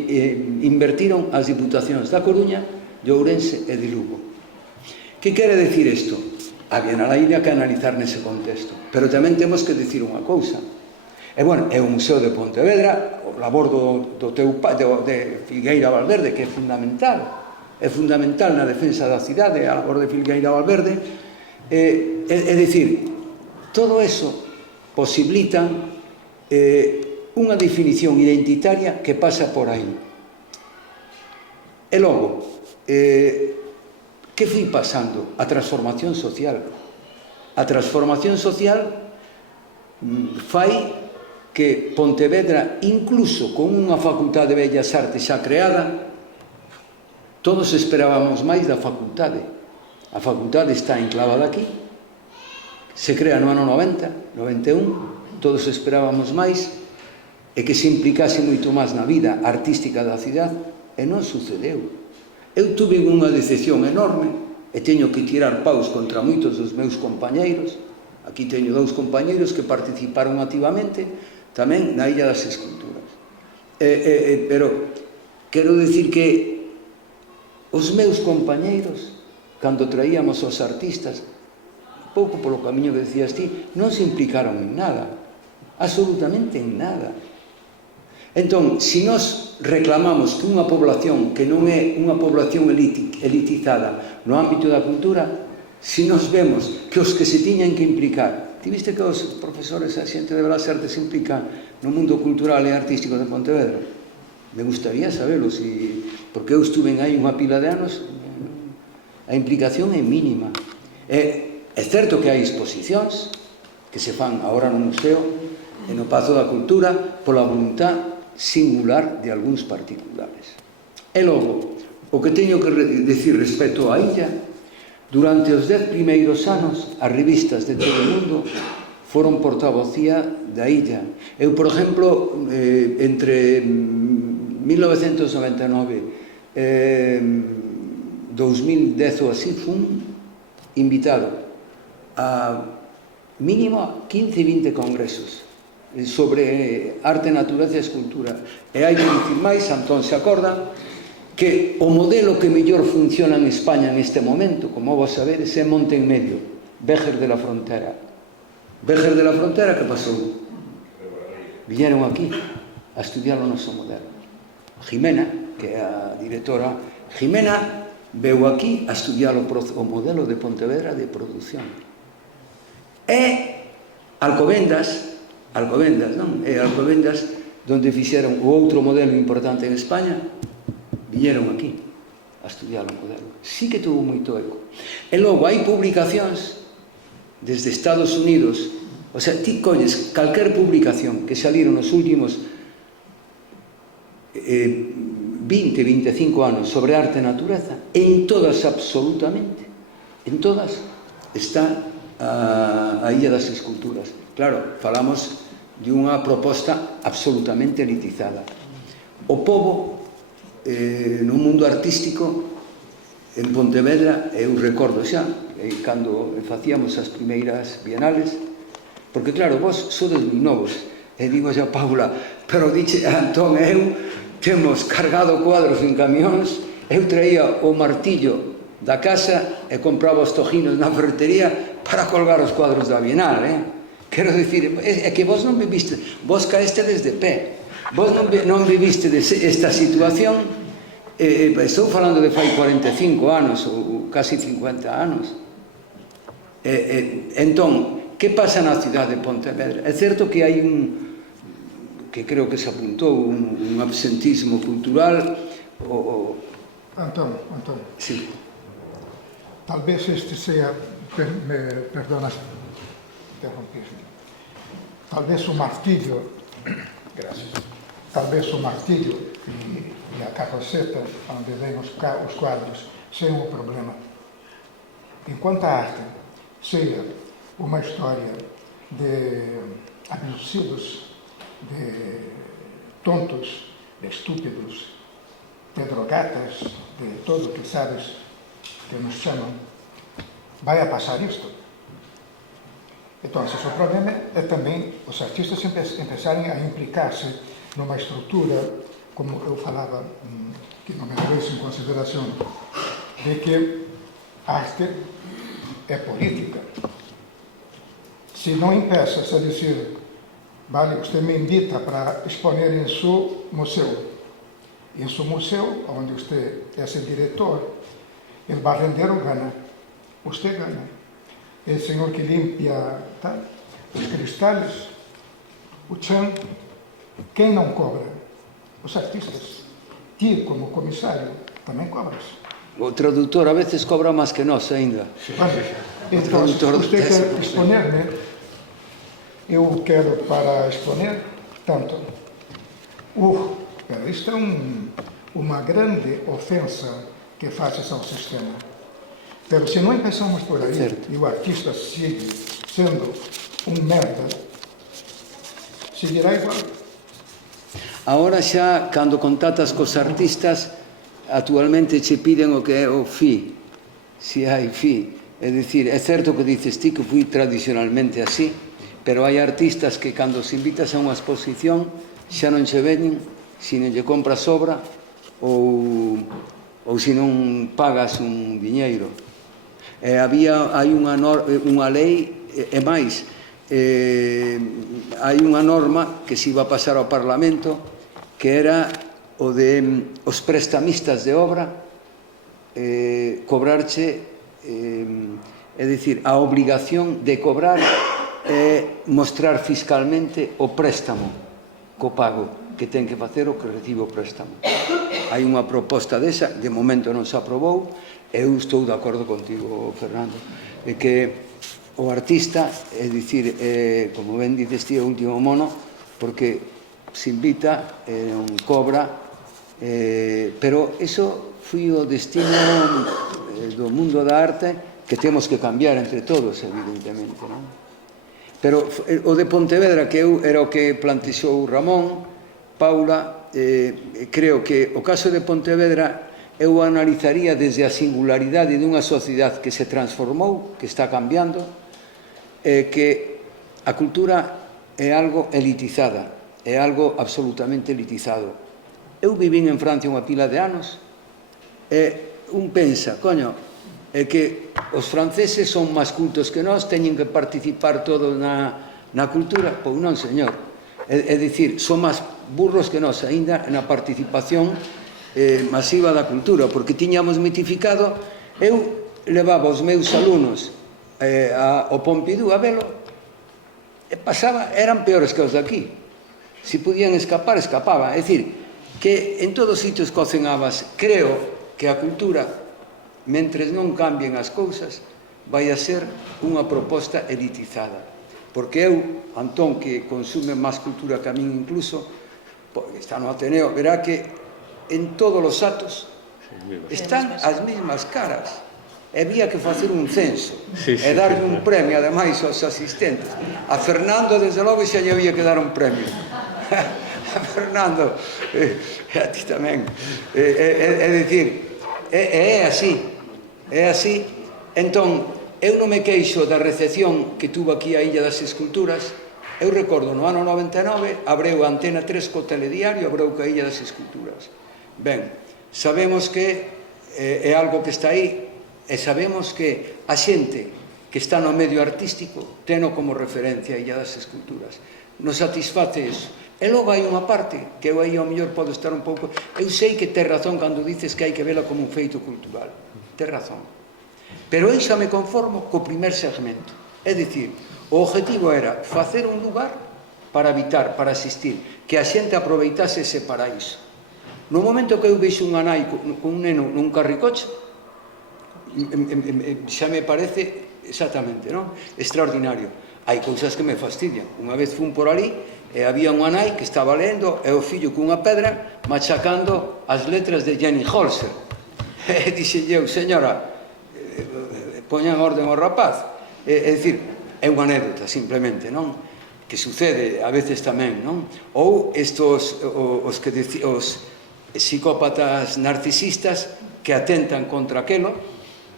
invertiron as diputacións da Coruña, de Ourense e de Lugo. Que quere decir isto? A Bienal hai que analizar nese contexto, pero tamén temos que dicir unha cousa. É o Museo de Pontevedra, o labor do teu pai, de Filgueira Valverde, que é fundamental na defensa da cidade, a labor de Filgueira Valverde. É dicir, todo eso posibilitan unha definición identitaria que pasa por aí. E logo, que foi pasando? A transformación social. A transformación social fai que Pontevedra, incluso con unha facultade de Bellas Artes xa creada, todos esperábamos máis da facultade. A facultade está enclavada aquí, se crea no ano 90, 91, todos esperábamos máis e que se implicase moito máis na vida artística da cidade, e non sucedeu. Eu tuve unha decepción enorme e teño que tirar paus contra moitos dos meus compañeiros. Aquí teño 2 compañeiros que participaron activamente tamén na Illa das Esculturas. Pero quero dicir que os meus compañeiros, cando traíamos os artistas, pouco polo camiño que decías ti, non se implicaron en nada, absolutamente en nada. Entón, se nós reclamamos que unha población que non é unha población elitizada no ámbito da cultura, se nós vemos que os que se tiñan que implicar, ti viste que os profesores a xente de Belas Artes se implican no mundo cultural e artístico de Pontevedra? Me gustaría sabelo, porque eu estuve aí unha pila de anos, a implicación é mínima. É certo que hai exposicións que se fan agora no museo e no Pazo da Cultura pola voluntad singular de algúns particulares. E logo, o que teño que decir respecto á illa, durante os 10 primeiros anos, as revistas de todo o mundo foron portavocía da illa. Eu, por exemplo, entre 1999 e 2010 ou así, fun invitado a mínimo 15-20 congresos sobre arte, natureza e escultura. E hai que dicir máis, Antón se acorda, que o modelo que mellor funciona en España neste momento, como vos sabedes, é Monte en Medio, Béjar de la Frontera. Béjar de la Frontera, que pasou? Viñeron aquí a estudiar o noso modelo. Jimena, que é a directora, Jimena veu aquí a estudiar o modelo de Pontevedra de produción. E Alcobendas, non? E Alcobendas, donde fixeron o outro modelo importante en España, viñeron aquí a estudiar o modelo. Sí que tuvo moito eco. E logo hai publicacións desde Estados Unidos, o sea, ti colles calquer publicación que saliron nos últimos 20-25 anos sobre arte e natureza, en todas, absolutamente, en todas, está a Illa das Esculturas. Claro, falamos de unha proposta absolutamente elitizada. O pobo, no mundo artístico, en Pontevedra, eu recordo xa, cando facíamos as primeiras bienales, porque claro, vos sodes moi novos, e digo xa, Paula, pero dixe, Antón, eu temos cargado cuadros en camións, eu traía o martillo da casa e compraba os tojinos na ferretería para colgar os cuadros da Bienal, Quero dicir, é que vos non viviste, vos caeste desde pé, vos non viviste esta situación, estou falando de fai 45 anos ou casi 50 anos. Entón, que pasa na cidade de Pontevedra? É certo que hai que creo que se apuntou un absentismo cultural. Antón, Sí. talvez este sea, me perdonas interrumpir, talvez o martillo, gracias, talvez o martillo e a carroceta onde ven os quadros sean o problema. Enquanto a arte seja uma história de abusivos, de tontos, de estúpidos, de drogatas, de todo o que sabes que nos chamam, vai a passar isto. Então, o problema é também os artistas empezarem a implicar-se numa estrutura, como eu falava, que não me levou isso em consideração, de que arte é política. Se não empeças a dizer, vale, você me invita para exponer em seu museu. Em seu museu, onde você é o diretor, o barrendeiro ganha, você ganha. O senhor que limpa os cristais, o chão, quem não cobra? Os artistas. Ti, como comissário, também cobras. O tradutor a veces cobra máis que nós ainda. Então, você quer exponer-me? Eu quero para exponer tanto. Isto é uma grande ofensa que fazes ao sistema. Pero se não começamos por aí, certo, e o artista sigue sendo merda, seguirá igual. Agora xa, cando contactas cos artistas, actualmente che piden o que é o FI, se hai FI. É dicir, é certo que dices ti que fui tradicionalmente así, pero hai artistas que cando se invitas a unha exposición xa non che veñen se non lle compras obra ou se non pagas un diñeiro. Hai unha lei, e máis, hai unha norma que se iba a pasar ao Parlamento que era o de os prestamistas de obra cobrarche, é dicir, a obligación de cobrar e mostrar fiscalmente o préstamo co pago que ten que facer o que recibe o préstamo. Hai unha proposta desa, de momento non se aprobou. Eu estou de acordo contigo, Fernando, que o artista, é dicir, como ben dices ti, o último mono, porque se invita, non cobra, pero iso foi o destino do mundo da arte que temos que cambiar entre todos, evidentemente, non? Pero o de Pontevedra, que era o que plantexou Ramón, Paula, creo que o caso de Pontevedra eu analizaría desde a singularidade dunha sociedade que se transformou, que está cambiando, que a cultura é algo elitizada, é algo absolutamente elitizado. Eu vivín en Francia unha pila de anos e un pensa, coño, é que os franceses son máis cultos que nós, teñen que participar todos na cultura. Pois non, señor. É dicir, son máis burros que nós aínda na participación masiva da cultura, porque tiñamos mitificado. Eu levaba os meus alumnos ao Pompidou a velo e pasaba, eran peores que os daqui. Se podían escapar, escapaban. É dicir, que en todos sitios cocen habas. Creo que a cultura, mentres non cambien as cousas, vai a ser unha proposta elitizada. Porque eu, Antón, que consume máis cultura que a min incluso, está no Ateneo, verá que en todos os atos están as mesmas caras. E había que facer un censo e darlle un premio, ademais, aos asistentes. A Fernando, desde logo, xa lle había que dar un premio. A Fernando, e a ti tamén. É dicir, é así. É así. Entón, eu non me queixo da recepción que tuvo aquí a Illa das Esculturas. Eu recordo, no ano 99, abreu a Antena 3 co telediario, abreu ca Illa das Esculturas. Ben, sabemos que é algo que está aí, e sabemos que a xente que está no medio artístico teno como referencia a Illa das Esculturas. Nos satisface iso. E logo hai unha parte que eu aí ao mellor podo estar un pouco... Eu sei que tes razón cando dices que hai que vela como un feito cultural. Tes razón. Pero eu xa me conformo co primer segmento. É dicir, o objetivo era facer un lugar para habitar, para asistir, que a xente aproveitase ese paraíso. No momento que eu vexo un anai con un neno nun carricoche, xa me parece exactamente, non? Extraordinario. Hai cousas que me fastidian. Unha vez fun por ali e había un anai que estaba lendo e o fillo cunha pedra machacando as letras de Jenny Holzer. E dixen eu, señora, poñan orden ao rapaz. É dicir, é unha anécdota simplemente, non? Que sucede a veces tamén, non? Ou estos os psicópatas narcisistas que atentan contra aquelo.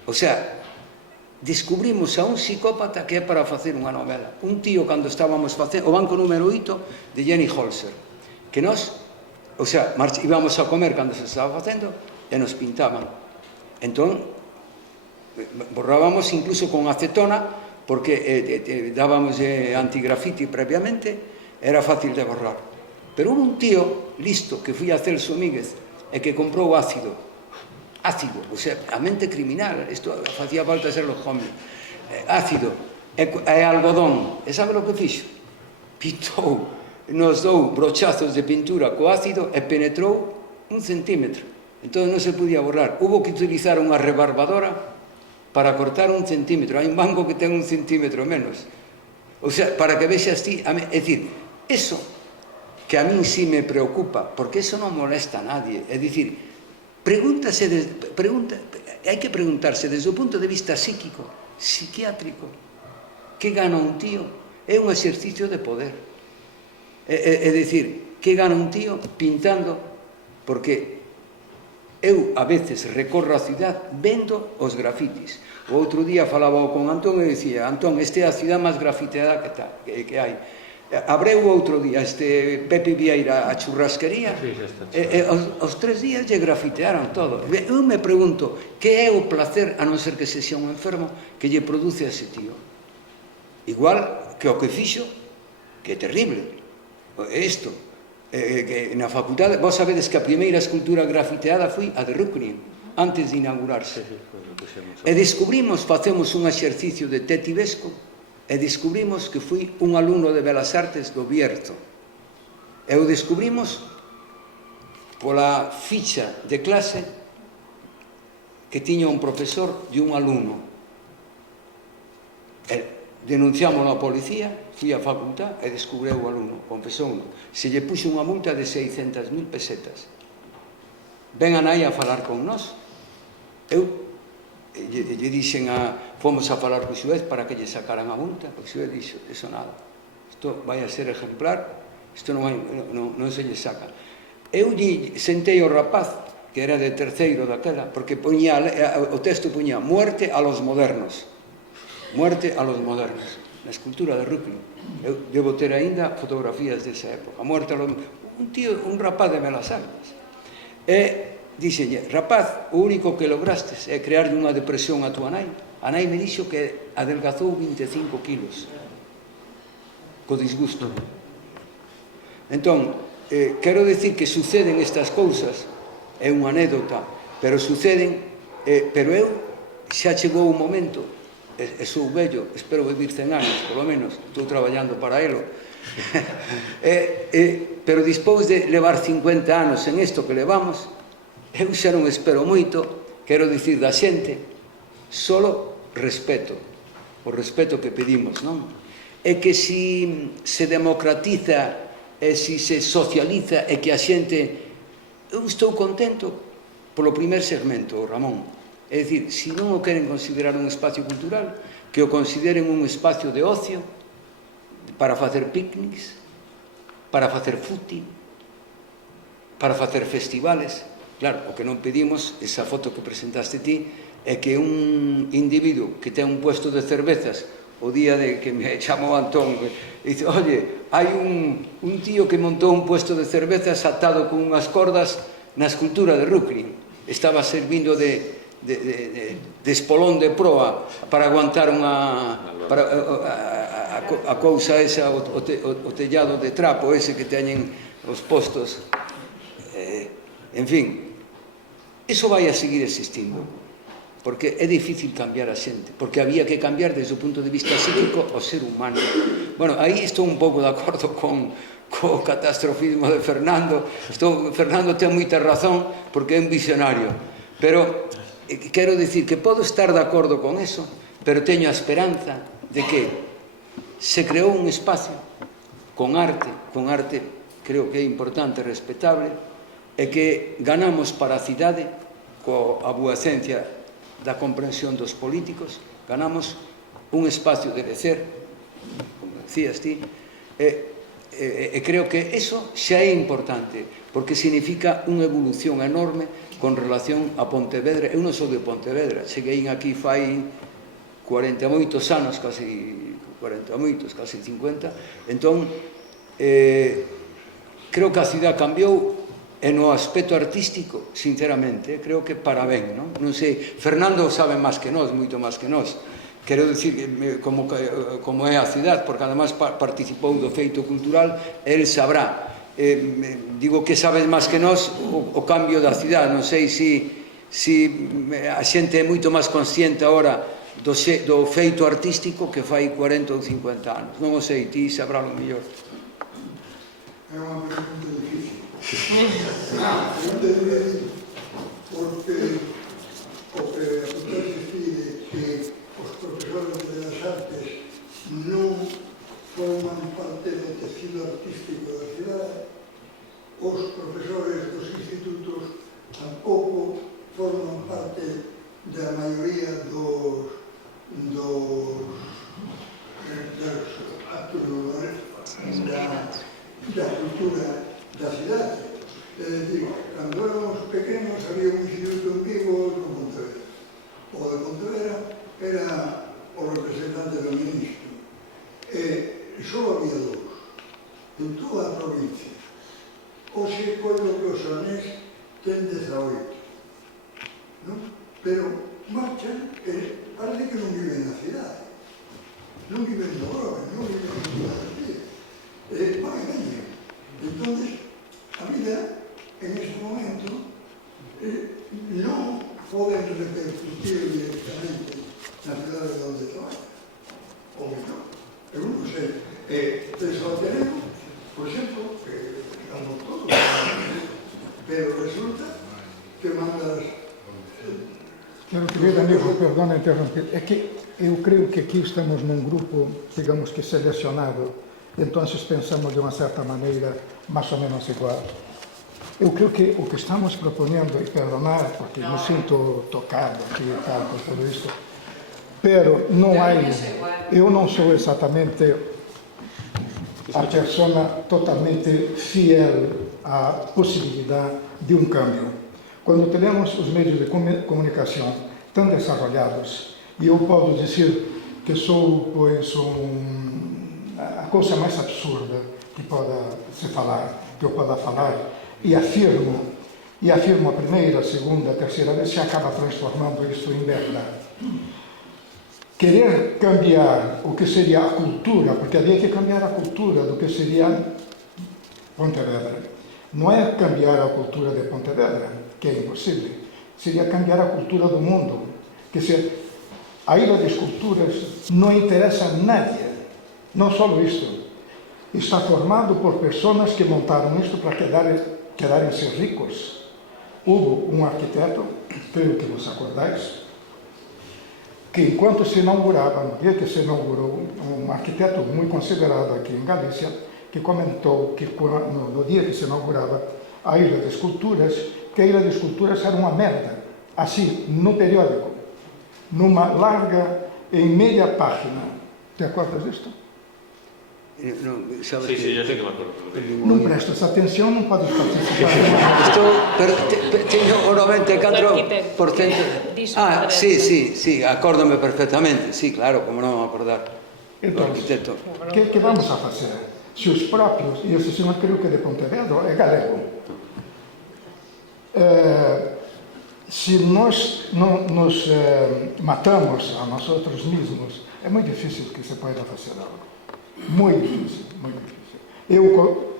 O sea, descubrimos a un psicópata que é para facer unha novela. Un tío, cando estábamos facendo o banco número 8 de Jenny Holzer, que nós, o sea, íbamos a comer cando se estaba facendo e nos pintaban. Entón, borrábamos incluso con acetona, porque dábamos antigrafiti previamente, era fácil de borrar. Pero hubo un tío listo que fui a Celso Míguez e que comprou ácido, o sea, a mente criminal, isto facía falta ser los hombres, ácido e algodón, e sabe o que fixo? Pitou, nos dou brochazos de pintura co ácido e penetrou 1 centímetro, entón non se podía borrar. Hubo que utilizar unha rebarbadora para cortar 1 centímetro. Hai un banco que ten 1 centímetro menos, o sea, para que vexas ti, é dicir, eso que a min sí me preocupa, porque eso non molesta a nadie, é dicir, hai que preguntarse desde o punto de vista psíquico, psiquiátrico, que gana un tío? É un exercicio de poder. É dicir, que gana un tío pintando? Porque eu a veces recorro a cidade vendo os grafitis. O outro día falaba con Antón e dicía, Antón, esta é a cidade máis grafiteada que hai. Abreu outro día Pepe Vieira a churrasquería, e aos 3 días lle grafitearon todo. Eu me pregunto, que é o placer, a non ser que se xa un enfermo, que lle produce a ese tío? Igual que o que fixo, que é terrible. Isto, que na facultade, vos sabedes que a primeira escultura grafiteada foi a de Ruknin, antes de inaugurarse. E descubrimos, facemos un exercicio de tetivesco, e descubrimos que fui un alumno de Belas Artes do Bierzo. E o descubrimos pola ficha de clase que tiña un profesor e un alumno. Denunciámoslo a policía, fui á facultad e descubreu o alumno, confesouno. Se lle puxo unha multa de 600.000 pesetas. Ven a nai a falar con nós. Eu lle dixen fomos a falar co xuez para que lle sacaran a multa, o xuez dixo, eso nada, isto vai a ser ejemplar, isto non se lle saca. Eu sentei o rapaz, que era de terceiro daquela, porque o texto poñía muerte a los modernos, muerte a los modernos, na escultura de Ruknin. Eu debo ter aínda fotografías desa época, muerte a los... un rapaz de Belas Artes. E dixenlle, rapaz, o único que lograstes é crearlle unha depresión a túa nai. A nai me dixo que adelgazou 25 kilos co disgusto. Entón, quero dicir que suceden estas cousas, é unha anécdota, pero suceden, pero eu xa chegou un momento, e sou vello, espero vivir 100 anos, polo menos, estou traballando para elo, pero despois de levar 50 anos en isto que levamos, eu xa non espero moito, quero dicir da xente, solo respeto, o respeto que pedimos, non? E que se democratiza, e se socializa, e que a xente... Eu estou contento polo primer segmento, Ramón. É dicir, se non o queren considerar un espacio cultural, que o consideren un espacio de ocio, para facer picnics, para facer footing, para facer festivales. Claro, o que non pedimos, esa foto que presentaste ti, é que un individuo que ten un puesto de cervezas, o día de que me chamou Antón, dice, oye, hai un tío que montou un puesto de cervezas atado con unhas cordas na escultura de Ruknin. Estaba servindo de espolón de proa para aguantar a cousa esa, o tellado de trapo ese que teñen os postos. En fin, iso vai a seguir existindo. porque é difícil cambiar a xente, porque había que cambiar desde o punto de vista psíquico o ser humano. Bueno, aí estou un pouco de acordo co catastrofismo de Fernando. Fernando ten moita razón, porque é un visionario, pero quero dicir que podo estar de acordo con eso, pero teño a esperanza de que se creou un espacio con arte creo que é importante, respetable, e que ganamos para a cidade coa abuacencia da comprensión dos políticos, ganamos un espacio de lecer, como decías ti, e creo que eso xa é importante, porque significa unha evolución enorme con relación a Pontevedra. Eu non sou de Pontevedra, cheguei aquí fai 40 moitos anos, casi 40 moitos, casi 50, entón creo que a cidade cambiou. E no aspecto artístico, sinceramente, creo que para ben, non sei, Fernando sabe máis que nós, moito máis que nós, quero dicir como é a cidade, porque además participou do feito cultural, el sabrá, digo que sabes máis que nós o cambio da cidade, non sei se a xente é moito máis consciente agora do feito artístico que fai 40 ou 50 anos, non o sei, ti sabrá o mellor. É unha pregunta difícil. Non te diré, porque o que acontece é que os profesores de las artes non forman parte do tecido artístico da cidade, os profesores dos institutos tampouco forman parte da maioría dos actos da cultura da cidade. É dicir, cando éramos pequenos había un instituto en Vigo no Pontevedra. O de Pontevedra era o representante do ministro. E só había dous en toda a provincia. Hoxe, coido que os Anés ten 18. Non? Pero marchan e parece que non viven na cidade. Non viven no Grove, non viven na cidade. Van e veñen. Entón, a vida, en este momento, non poden repercutir directamente na cidade onde traballan. Ou non. Eu non sei. Penso a Tereno, por exemplo, que estamos todos, pero resulta que mandas... Querido amigo, perdona interromper, é que eu creio que aqui estamos num grupo, digamos que selecionado, então pensamos de uma certa maneira mais ou menos igual. Eu creio que o que estamos propondo, e perdonar, porque me sinto tocado aqui e tal, por tudo isto, pero não há, eu não sou exatamente a pessoa totalmente fiel à possibilidade de um câmbio. Quando temos os meios de comunicação tão desenvolvidos, e eu posso dizer que sou, pois, a coisa mais absurda que possa se falar, que eu possa falar, e afirmo a primeira, a segunda, a terceira vez, se acaba transformando isso em verdade. Querer cambiar o que seria a cultura, porque havia que cambiar a cultura do que seria Pontevedra. Não é cambiar a cultura de Pontevedra, que é impossível, seria cambiar a cultura do mundo. Que a Ilha de Esculturas não interessa a nadie. Não só isto, está formado por pessoas que montaram isto para quedarem-se ricos. Houve um arquiteto, pelo que vos acordáis, que enquanto se inaugurava, no dia que se inaugurou, um arquiteto muito considerado aqui em Galícia, que comentou que no dia que se inaugurava a Ilha de Esculturas, que a Ilha de Esculturas era uma merda, assim, no periódico, numa larga, em meia página. Te acordas disto? No, sí, sí, yo sé que me acuerdo. Non prestas atención, non podes participar. Teño o 94%. Ah, sí, acórdome perfectamente. Sí, claro, como non acordar. Entón, que vamos a facer? Se os próprios, e esse senhor creo que de Pontevedra é galego, se nós não nos matamos a nós mesmos, é muito difícil que se possa fazer algo. Muito difícil, muito difícil. Eu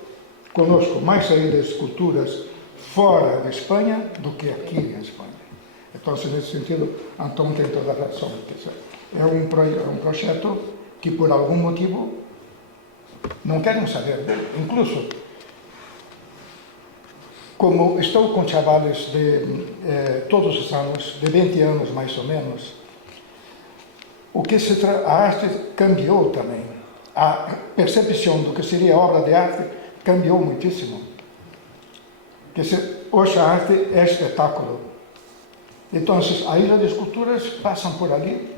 conosco mais saídas de esculturas fora de Espanha do que aqui em Espanha. Então, nesse sentido, Antón tem toda a razão. É um projeto que, por algum motivo, não querem saber dele. Incluso, como estou com chavales de todos os anos, de 20 anos mais ou menos, a arte cambiou também. A percepção do que seria obra de arte cambiou muitíssimo. Hoje a arte é espetáculo. Então, a Ilha de Esculturas passam por ali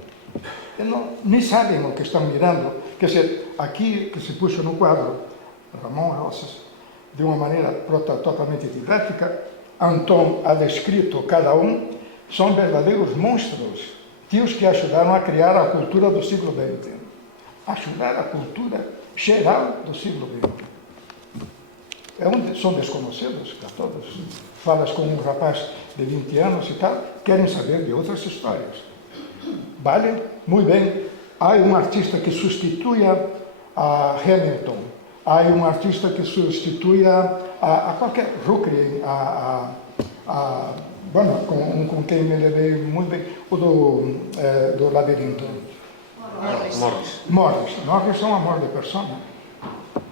e nem sabem o que estão mirando. Quer dizer, aqui que se puxa no quadro, Ramon Rosas, de uma maneira totalmente didática, Antón ha descrito cada um, são verdadeiros monstros, tios que ajudaram a criar a cultura do século XX. Ajudar a cultura geral do século XX. São desconhecidos para todos. Falas com um rapaz de 20 anos e tal, querem saber de outras histórias. Vale? Muito bem. Há um artista que substitui a Hamilton. Há um artista que substitui a qualquer Rucri, com quem me levei muito bem, o do Labirinto. Morris é um amor de persona.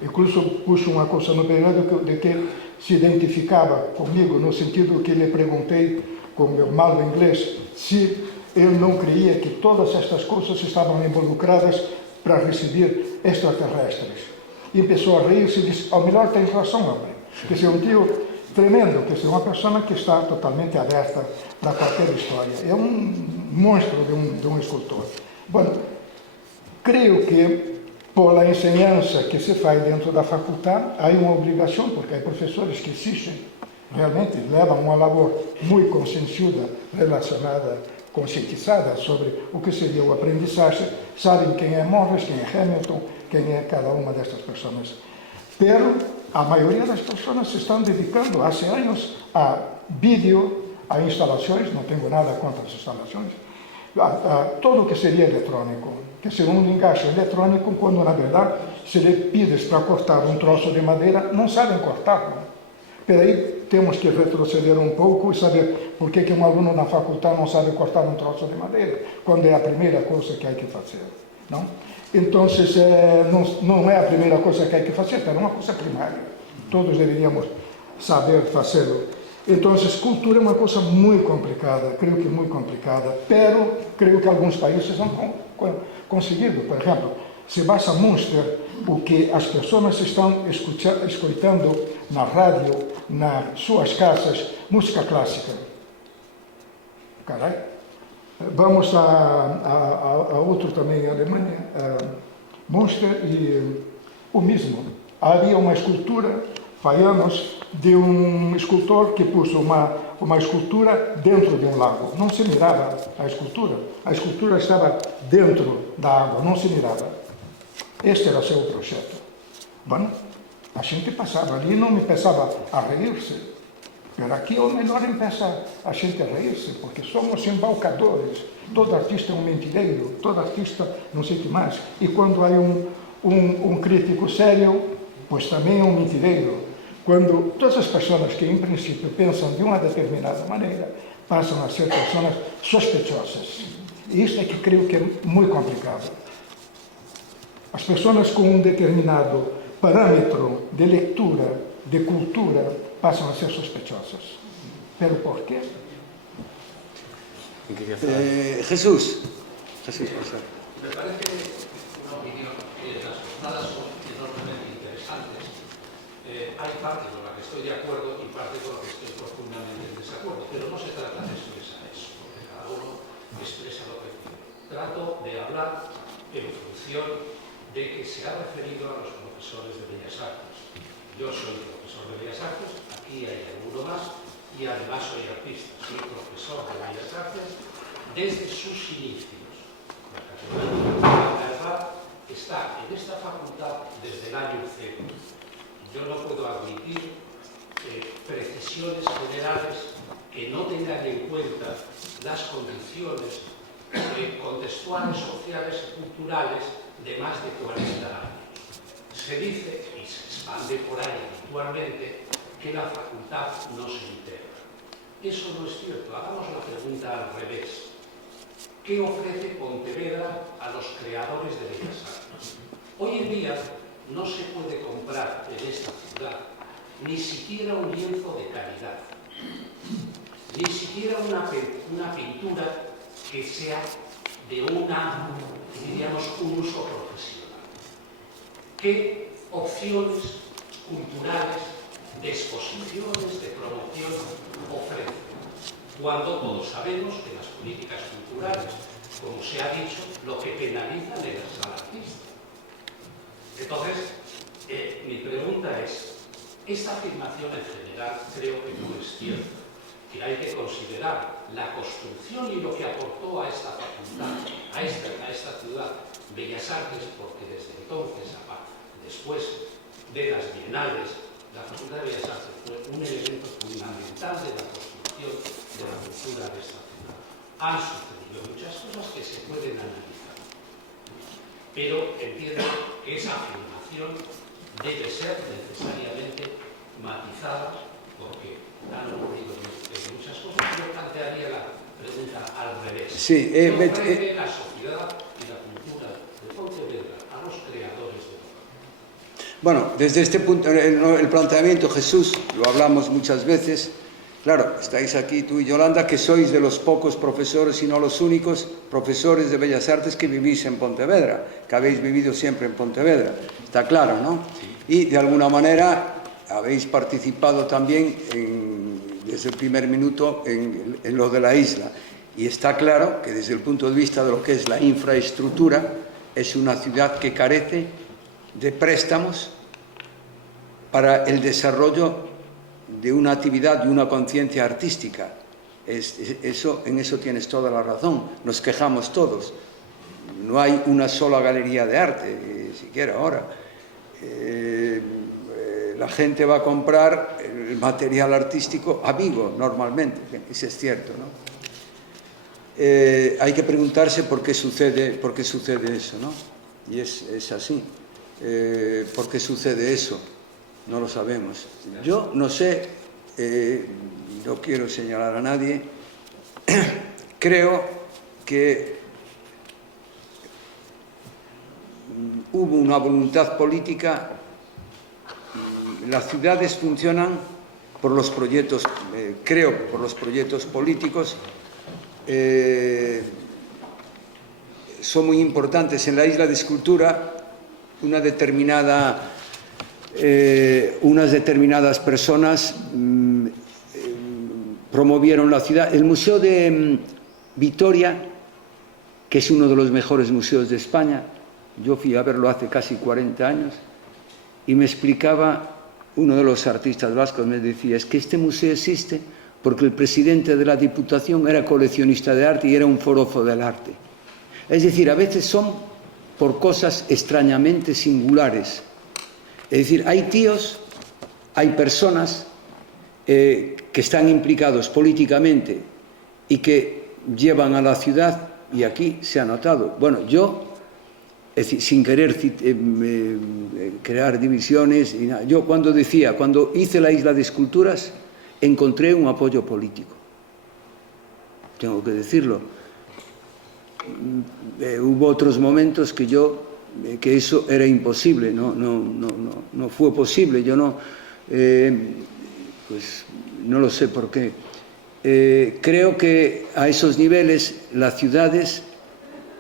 Incluso puxo uma coisa no período de que se identificava comigo, no sentido que lhe perguntei, com meu mal inglês, se ele não creia que todas estas coisas estavam involucradas para receber extraterrestres. E começou a rir-se e disse, ao melhor tem razão, homem. Que é um tio tremendo, que é uma pessoa que está totalmente aberta para qualquer história. É um monstro de um escultor. Bom, creio que por a ensinança que se faz dentro da faculdade, há uma obrigação, porque há professores que existem, realmente levam uma labor muito conscienciosa, relacionada, conscientizada sobre o que seria o aprendizagem, sabem quem é Morris, quem é Hamilton, quem é cada uma destas pessoas. Pero a maioria das pessoas se estão dedicando há anos a vídeo, a instalações, não tenho nada contra as instalações, a tudo o que seria eletrônico, que seria um linguagem eletrônico, quando na verdade, se lhe pides para cortar um troço de madeira, não sabem cortar. Pero aí temos que retroceder um pouco e saber por que um aluno na faculdade não sabe cortar um troço de madeira, quando é a primeira coisa que há que fazer. Não? Então, não é a primeira coisa que há que fazer, é uma coisa primária. Todos deveríamos saber fazê-lo. Então, cultura é uma coisa muito complicada, creio que muito complicada, pero creio que alguns países vão conseguido. Por exemplo, se vas a Münster, o que as pessoas estão escutando na rádio, nas suas casas, música clássica. Carai. Vamos a outro também, a Alemanha, Münster, e o mesmo. Havia uma escultura, faz anos, de um escultor que pôs uma escultura dentro de um lago. Não se mirava a escultura estava dentro da água, não se mirava. Este era o seu projeto. Bom, a gente passava ali e não começava a rir-se. Mas aqui é o melhor empieza a gente a rir-se, porque somos embaucadores. Todo artista é um mentireiro, todo artista não sei o que mais. E quando há um crítico sério, pois também é um mentireiro. Quando todas as pessoas que, em princípio, pensam de uma determinada maneira, passam a ser pessoas sospechosas. E isso é que creio que é muito complicado. As pessoas com um determinado parâmetro de leitura, de cultura, passam a ser sospechosas. Pero por quê? Jesús, Me parece una opinión que las jornadas son enormemente interesantes. Hay parte con la que estoy de acuerdo y parte con la que estoy profundamente en desacuerdo, pero no se trata de expresar eso, porque cada uno expresa lo que quiere. Trato de hablar en función de que se ha referido a los profesores de Bellas Artes. Yo soy profesor de Bellas Artes, aquí hay alguno más, y además soy artista, soy profesor de Bellas Artes desde sus inicios. La catedral de verdad está en esta facultad desde el año cero. Yo no puedo admitir precisiones generales que no tengan en cuenta las condiciones contextuales, sociales y culturales de más de 40 años. Se dice, y se expande por ahí habitualmente, que la facultad no se integra. Eso no es cierto. Hagamos la pregunta al revés. ¿Qué ofrece Pontevedra a los creadores de bellas artes? Hoy en día no se puede comprar en esta ciudad ni siquiera un lienzo de calidad, ni siquiera una pintura que sea de diríamos, un uso profesional. ¿Qué opciones culturales, de exposiciones, de promoción ofrece? Cuando todos sabemos que las políticas culturales, como se ha dicho, lo que penalizan es al artista. Entonces, mi pregunta es, esta afirmación en general creo que no es cierta, que hay que considerar la construcción y lo que aportó a esta facultad, a esta ciudad, Bellas Artes, porque desde entonces, después de las bienales, la Facultad de Bellas Artes fue un elemento fundamental de la construcción de la cultura de esta ciudad. Han sucedido muchas cosas que se pueden analizar, pero entiendo que esa afirmación debe ser necesariamente matizada porque han ocurrido muchas cosas. Yo plantearía la pregunta al revés. Sí, ¿Qué ofrece la sociedad y la cultura de Pontevedra a los creadores de obra? Bueno, desde este punto, el planteamiento, Jesús, lo hablamos muchas veces. Claro, estáis aquí tú y Yolanda, que sois de los pocos profesores, y no los únicos profesores de Bellas Artes que vivís en Pontevedra, que habéis vivido siempre en Pontevedra. Está claro, ¿no? Y de alguna manera habéis participado también desde el primer minuto en lo de la isla. Y está claro que desde el punto de vista de lo que es la infraestructura, es una ciudad que carece de préstamos para el desarrollo de una actividad, de una conciencia artística. En eso tienes toda la razón. Nos quejamos todos. No hay una sola galería de arte, siquiera ahora. La gente va a comprar el material artístico a Vigo, normalmente. Eso es cierto, ¿no? Hay que preguntarse por qué sucede eso, ¿no? Y es así. ¿Por qué sucede eso? No lo sabemos. Yo no sé, no quiero señalar a nadie, creo que hubo una voluntad política. Las ciudades funcionan por los proyectos, creo, por los proyectos políticos. Son muy importantes. En la Isla de Escultura, unas determinadas personas promovieron la ciudad. El Museo de Vitoria, que es uno de los mejores museos de España, yo fui a verlo hace casi 40 años y me explicaba uno de los artistas vascos, me decía, es que este museo existe porque el presidente de la Diputación era coleccionista de arte y era un forofo del arte. Es decir, a veces son por cosas extrañamente singulares. Es decir, hay tíos, hay personas que están implicados políticamente y que llevan a la ciudad, y aquí se ha notado. Bueno, yo, es decir, sin querer crear divisiones, yo cuando hice la Isla de Esculturas, encontré un apoyo político. Tengo que decirlo. Hubo otros momentos que eso era imposible, no fue posible. Yo pues no lo sé por qué. Creo que a esos niveles las ciudades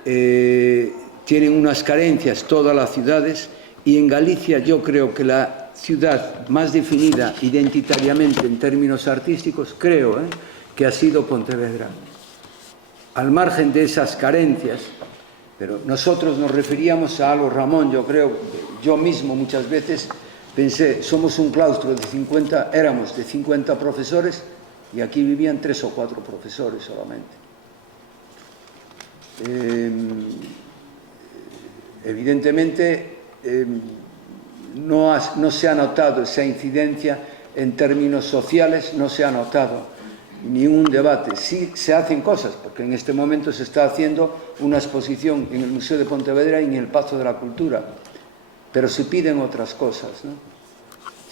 tienen unas carencias, todas las ciudades, y en Galicia yo creo que la ciudad más definida identitariamente en términos artísticos, creo que ha sido Pontevedra. Al margen de esas carencias, pero nosotros nos referíamos a Alo Ramón, yo creo, yo mismo muchas veces pensé, somos un claustro éramos de 50 profesores y aquí vivían 3 o 4 profesores solamente. Evidentemente no se ha notado esa incidencia en términos sociales, no se ha notado ni un debate. Sí se hacen cosas, porque en este momento se está haciendo una exposición en el Museo de Pontevedra y en el Pazo de la Cultura, pero se piden otras cosas, ¿no?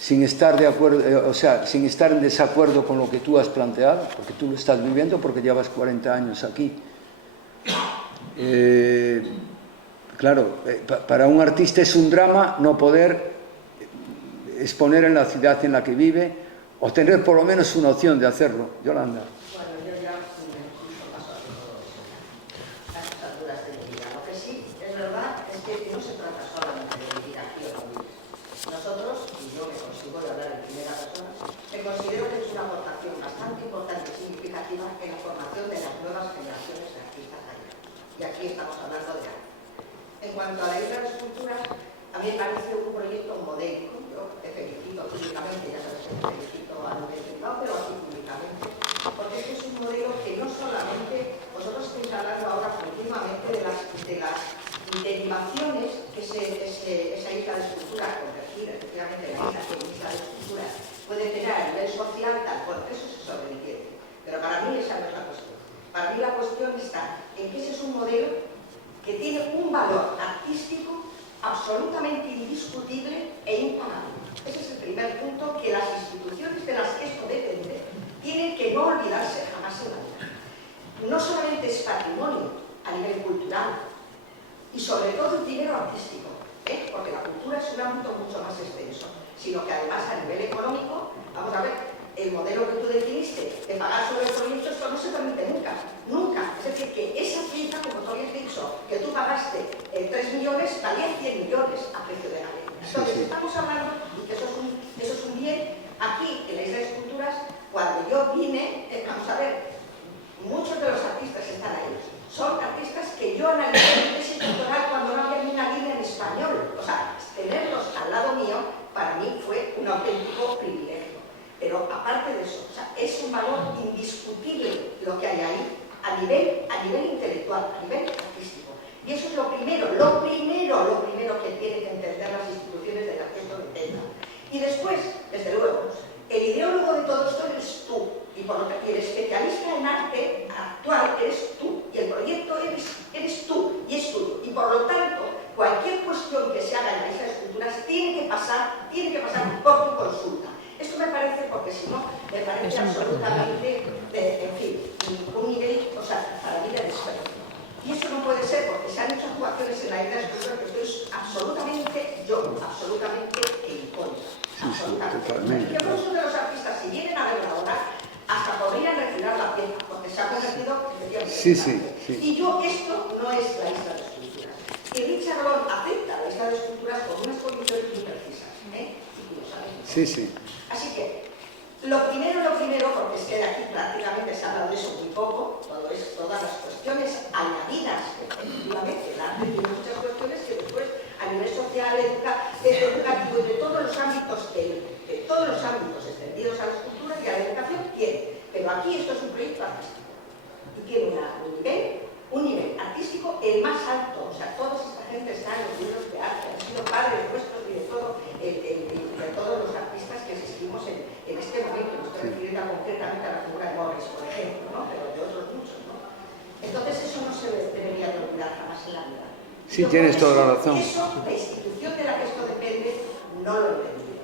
sin estar de acuerdo, o sea, sin estar en desacuerdo con lo que tú has planteado, porque tú lo estás viviendo, porque llevas 40 años aquí. Claro, para un artista es un drama no poder exponer en la ciudad en la que vive o tener por lo menos una opción de hacerlo. Yolanda. Bueno, yo ya incluso paso de todo eso, a estas alturas de mi vida. Lo que sí es verdad es que no se trata solamente de vivir aquí o no vivir. Nosotros, y yo me consigo de hablar en primera persona, me considero que es una aportación bastante importante y significativa en la formación de las nuevas generaciones de artistas allá. Y aquí estamos hablando de arte. En cuanto a la isla de esculturas, a mí me parece un proyecto modélico. Yo te felicito públicamente, ya sabes que te felicito a nivel privado, pero aquí públicamente, porque este es un modelo que no solamente, vosotros estáis hablando ahora continuamente de las derivaciones que esa isla de esculturas, convertir efectivamente la isla en isla de esculturas, puede tener a nivel social, tal cual, eso se sobreentiende. Pero para mí esa no es la cuestión. Para mí la cuestión está en que ese es un modelo que tiene un valor artístico absolutamente indiscutible e impagable. Ese es el primer punto que las instituciones de las que esto depende tienen que no olvidarse jamás en la vida. No solamente es patrimonio a nivel cultural y sobre todo el dinero artístico, porque la cultura es un ámbito mucho más extenso, sino que además a nivel económico, vamos a ver, el modelo que tú definiste de pagar sobre el proyecto, esto no se permite nunca, nunca. Es decir, que esa cifra, como tú habías dicho, que tú pagaste 3 millones, valía 100 millones a precio de la ley. Entonces, estamos hablando, y que eso es un bien, aquí en la isla de esculturas, cuando yo vine, vamos a ver, muchos de los artistas están ahí. Son artistas que yo analicé en mi tesis doctoral cuando no había ni una línea en español. O sea, tenerlos al lado mío, para mí fue un auténtico privilegio. Pero aparte de eso, o sea, es un valor indiscutible lo que hay ahí a nivel intelectual, a nivel artístico. Y eso es lo primero que tienen que entender las instituciones de las que esto dependa. Y después, desde luego, el ideólogo de todo esto eres tú. Y por lo que el especialista en arte actual eres tú. Y el proyecto eres tú y es tuyo. Y por lo tanto, cualquier cuestión que se haga en la isla de esculturas tiene que pasar por tu consulta. Esto me parece, porque si no, me parece absolutamente, en fin, un nivel, o sea, para mí de desprecio. Y eso no puede ser, porque se han hecho actuaciones en la isla de esculturas que estoy absolutamente en contra. Absolutamente. Y que muchos de los artistas, si vienen a verla ahora, hasta podrían retirar la pieza, porque se ha convertido efectivamente en Y yo, esto no es la isla de esculturas. Y Richard Long acepta la isla de esculturas con unas condiciones muy precisas, y tú lo sabes. Sí. Así que, lo primero, porque es que de aquí prácticamente se ha hablado de eso muy poco, todas las cuestiones añadidas, efectivamente, el arte tiene muchas cuestiones que después, a nivel social, educativo y de todos los ámbitos extendidos a la cultura y a la educación, tiene. Pero aquí esto es un proyecto artístico. Y tiene un nivel artístico el más alto. O sea, toda esta gente está en los libros de arte, han sido padres nuestros y de todos los artistas que asistimos en este momento. No estoy refiriendo concretamente a la figura de Morris, por ejemplo, ¿no? Pero de otros muchos, ¿no? Entonces eso no se debería de olvidar jamás en la vida. Sí, tienes toda la razón. Eso, la institución de la que esto depende, no lo entiende.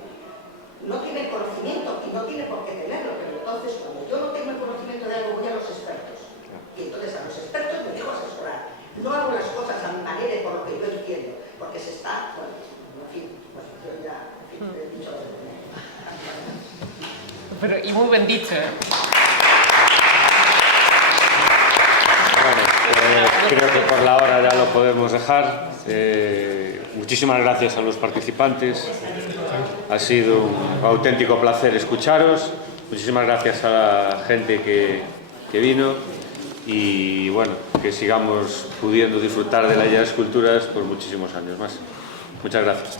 No tiene conocimiento y no tiene por qué tenerlo, pero entonces cuando yo no tengo el conocimiento de algo voy a los expertos. Y entonces a los expertos me dejo asesorar. No hago las cosas a mi manera y por lo que yo entiendo, porque se está, bueno, en fin, pues yo ya, he dicho lo que tenía. Pero, y muy bien dicho. Bueno, creo que por la hora ya lo podemos dejar. Muchísimas gracias a los participantes. Ha sido un auténtico placer escucharos. Muchísimas gracias a la gente que vino. Y bueno, que sigamos pudiendo disfrutar de la isla de esculturas por muchísimos años más. Muchas gracias.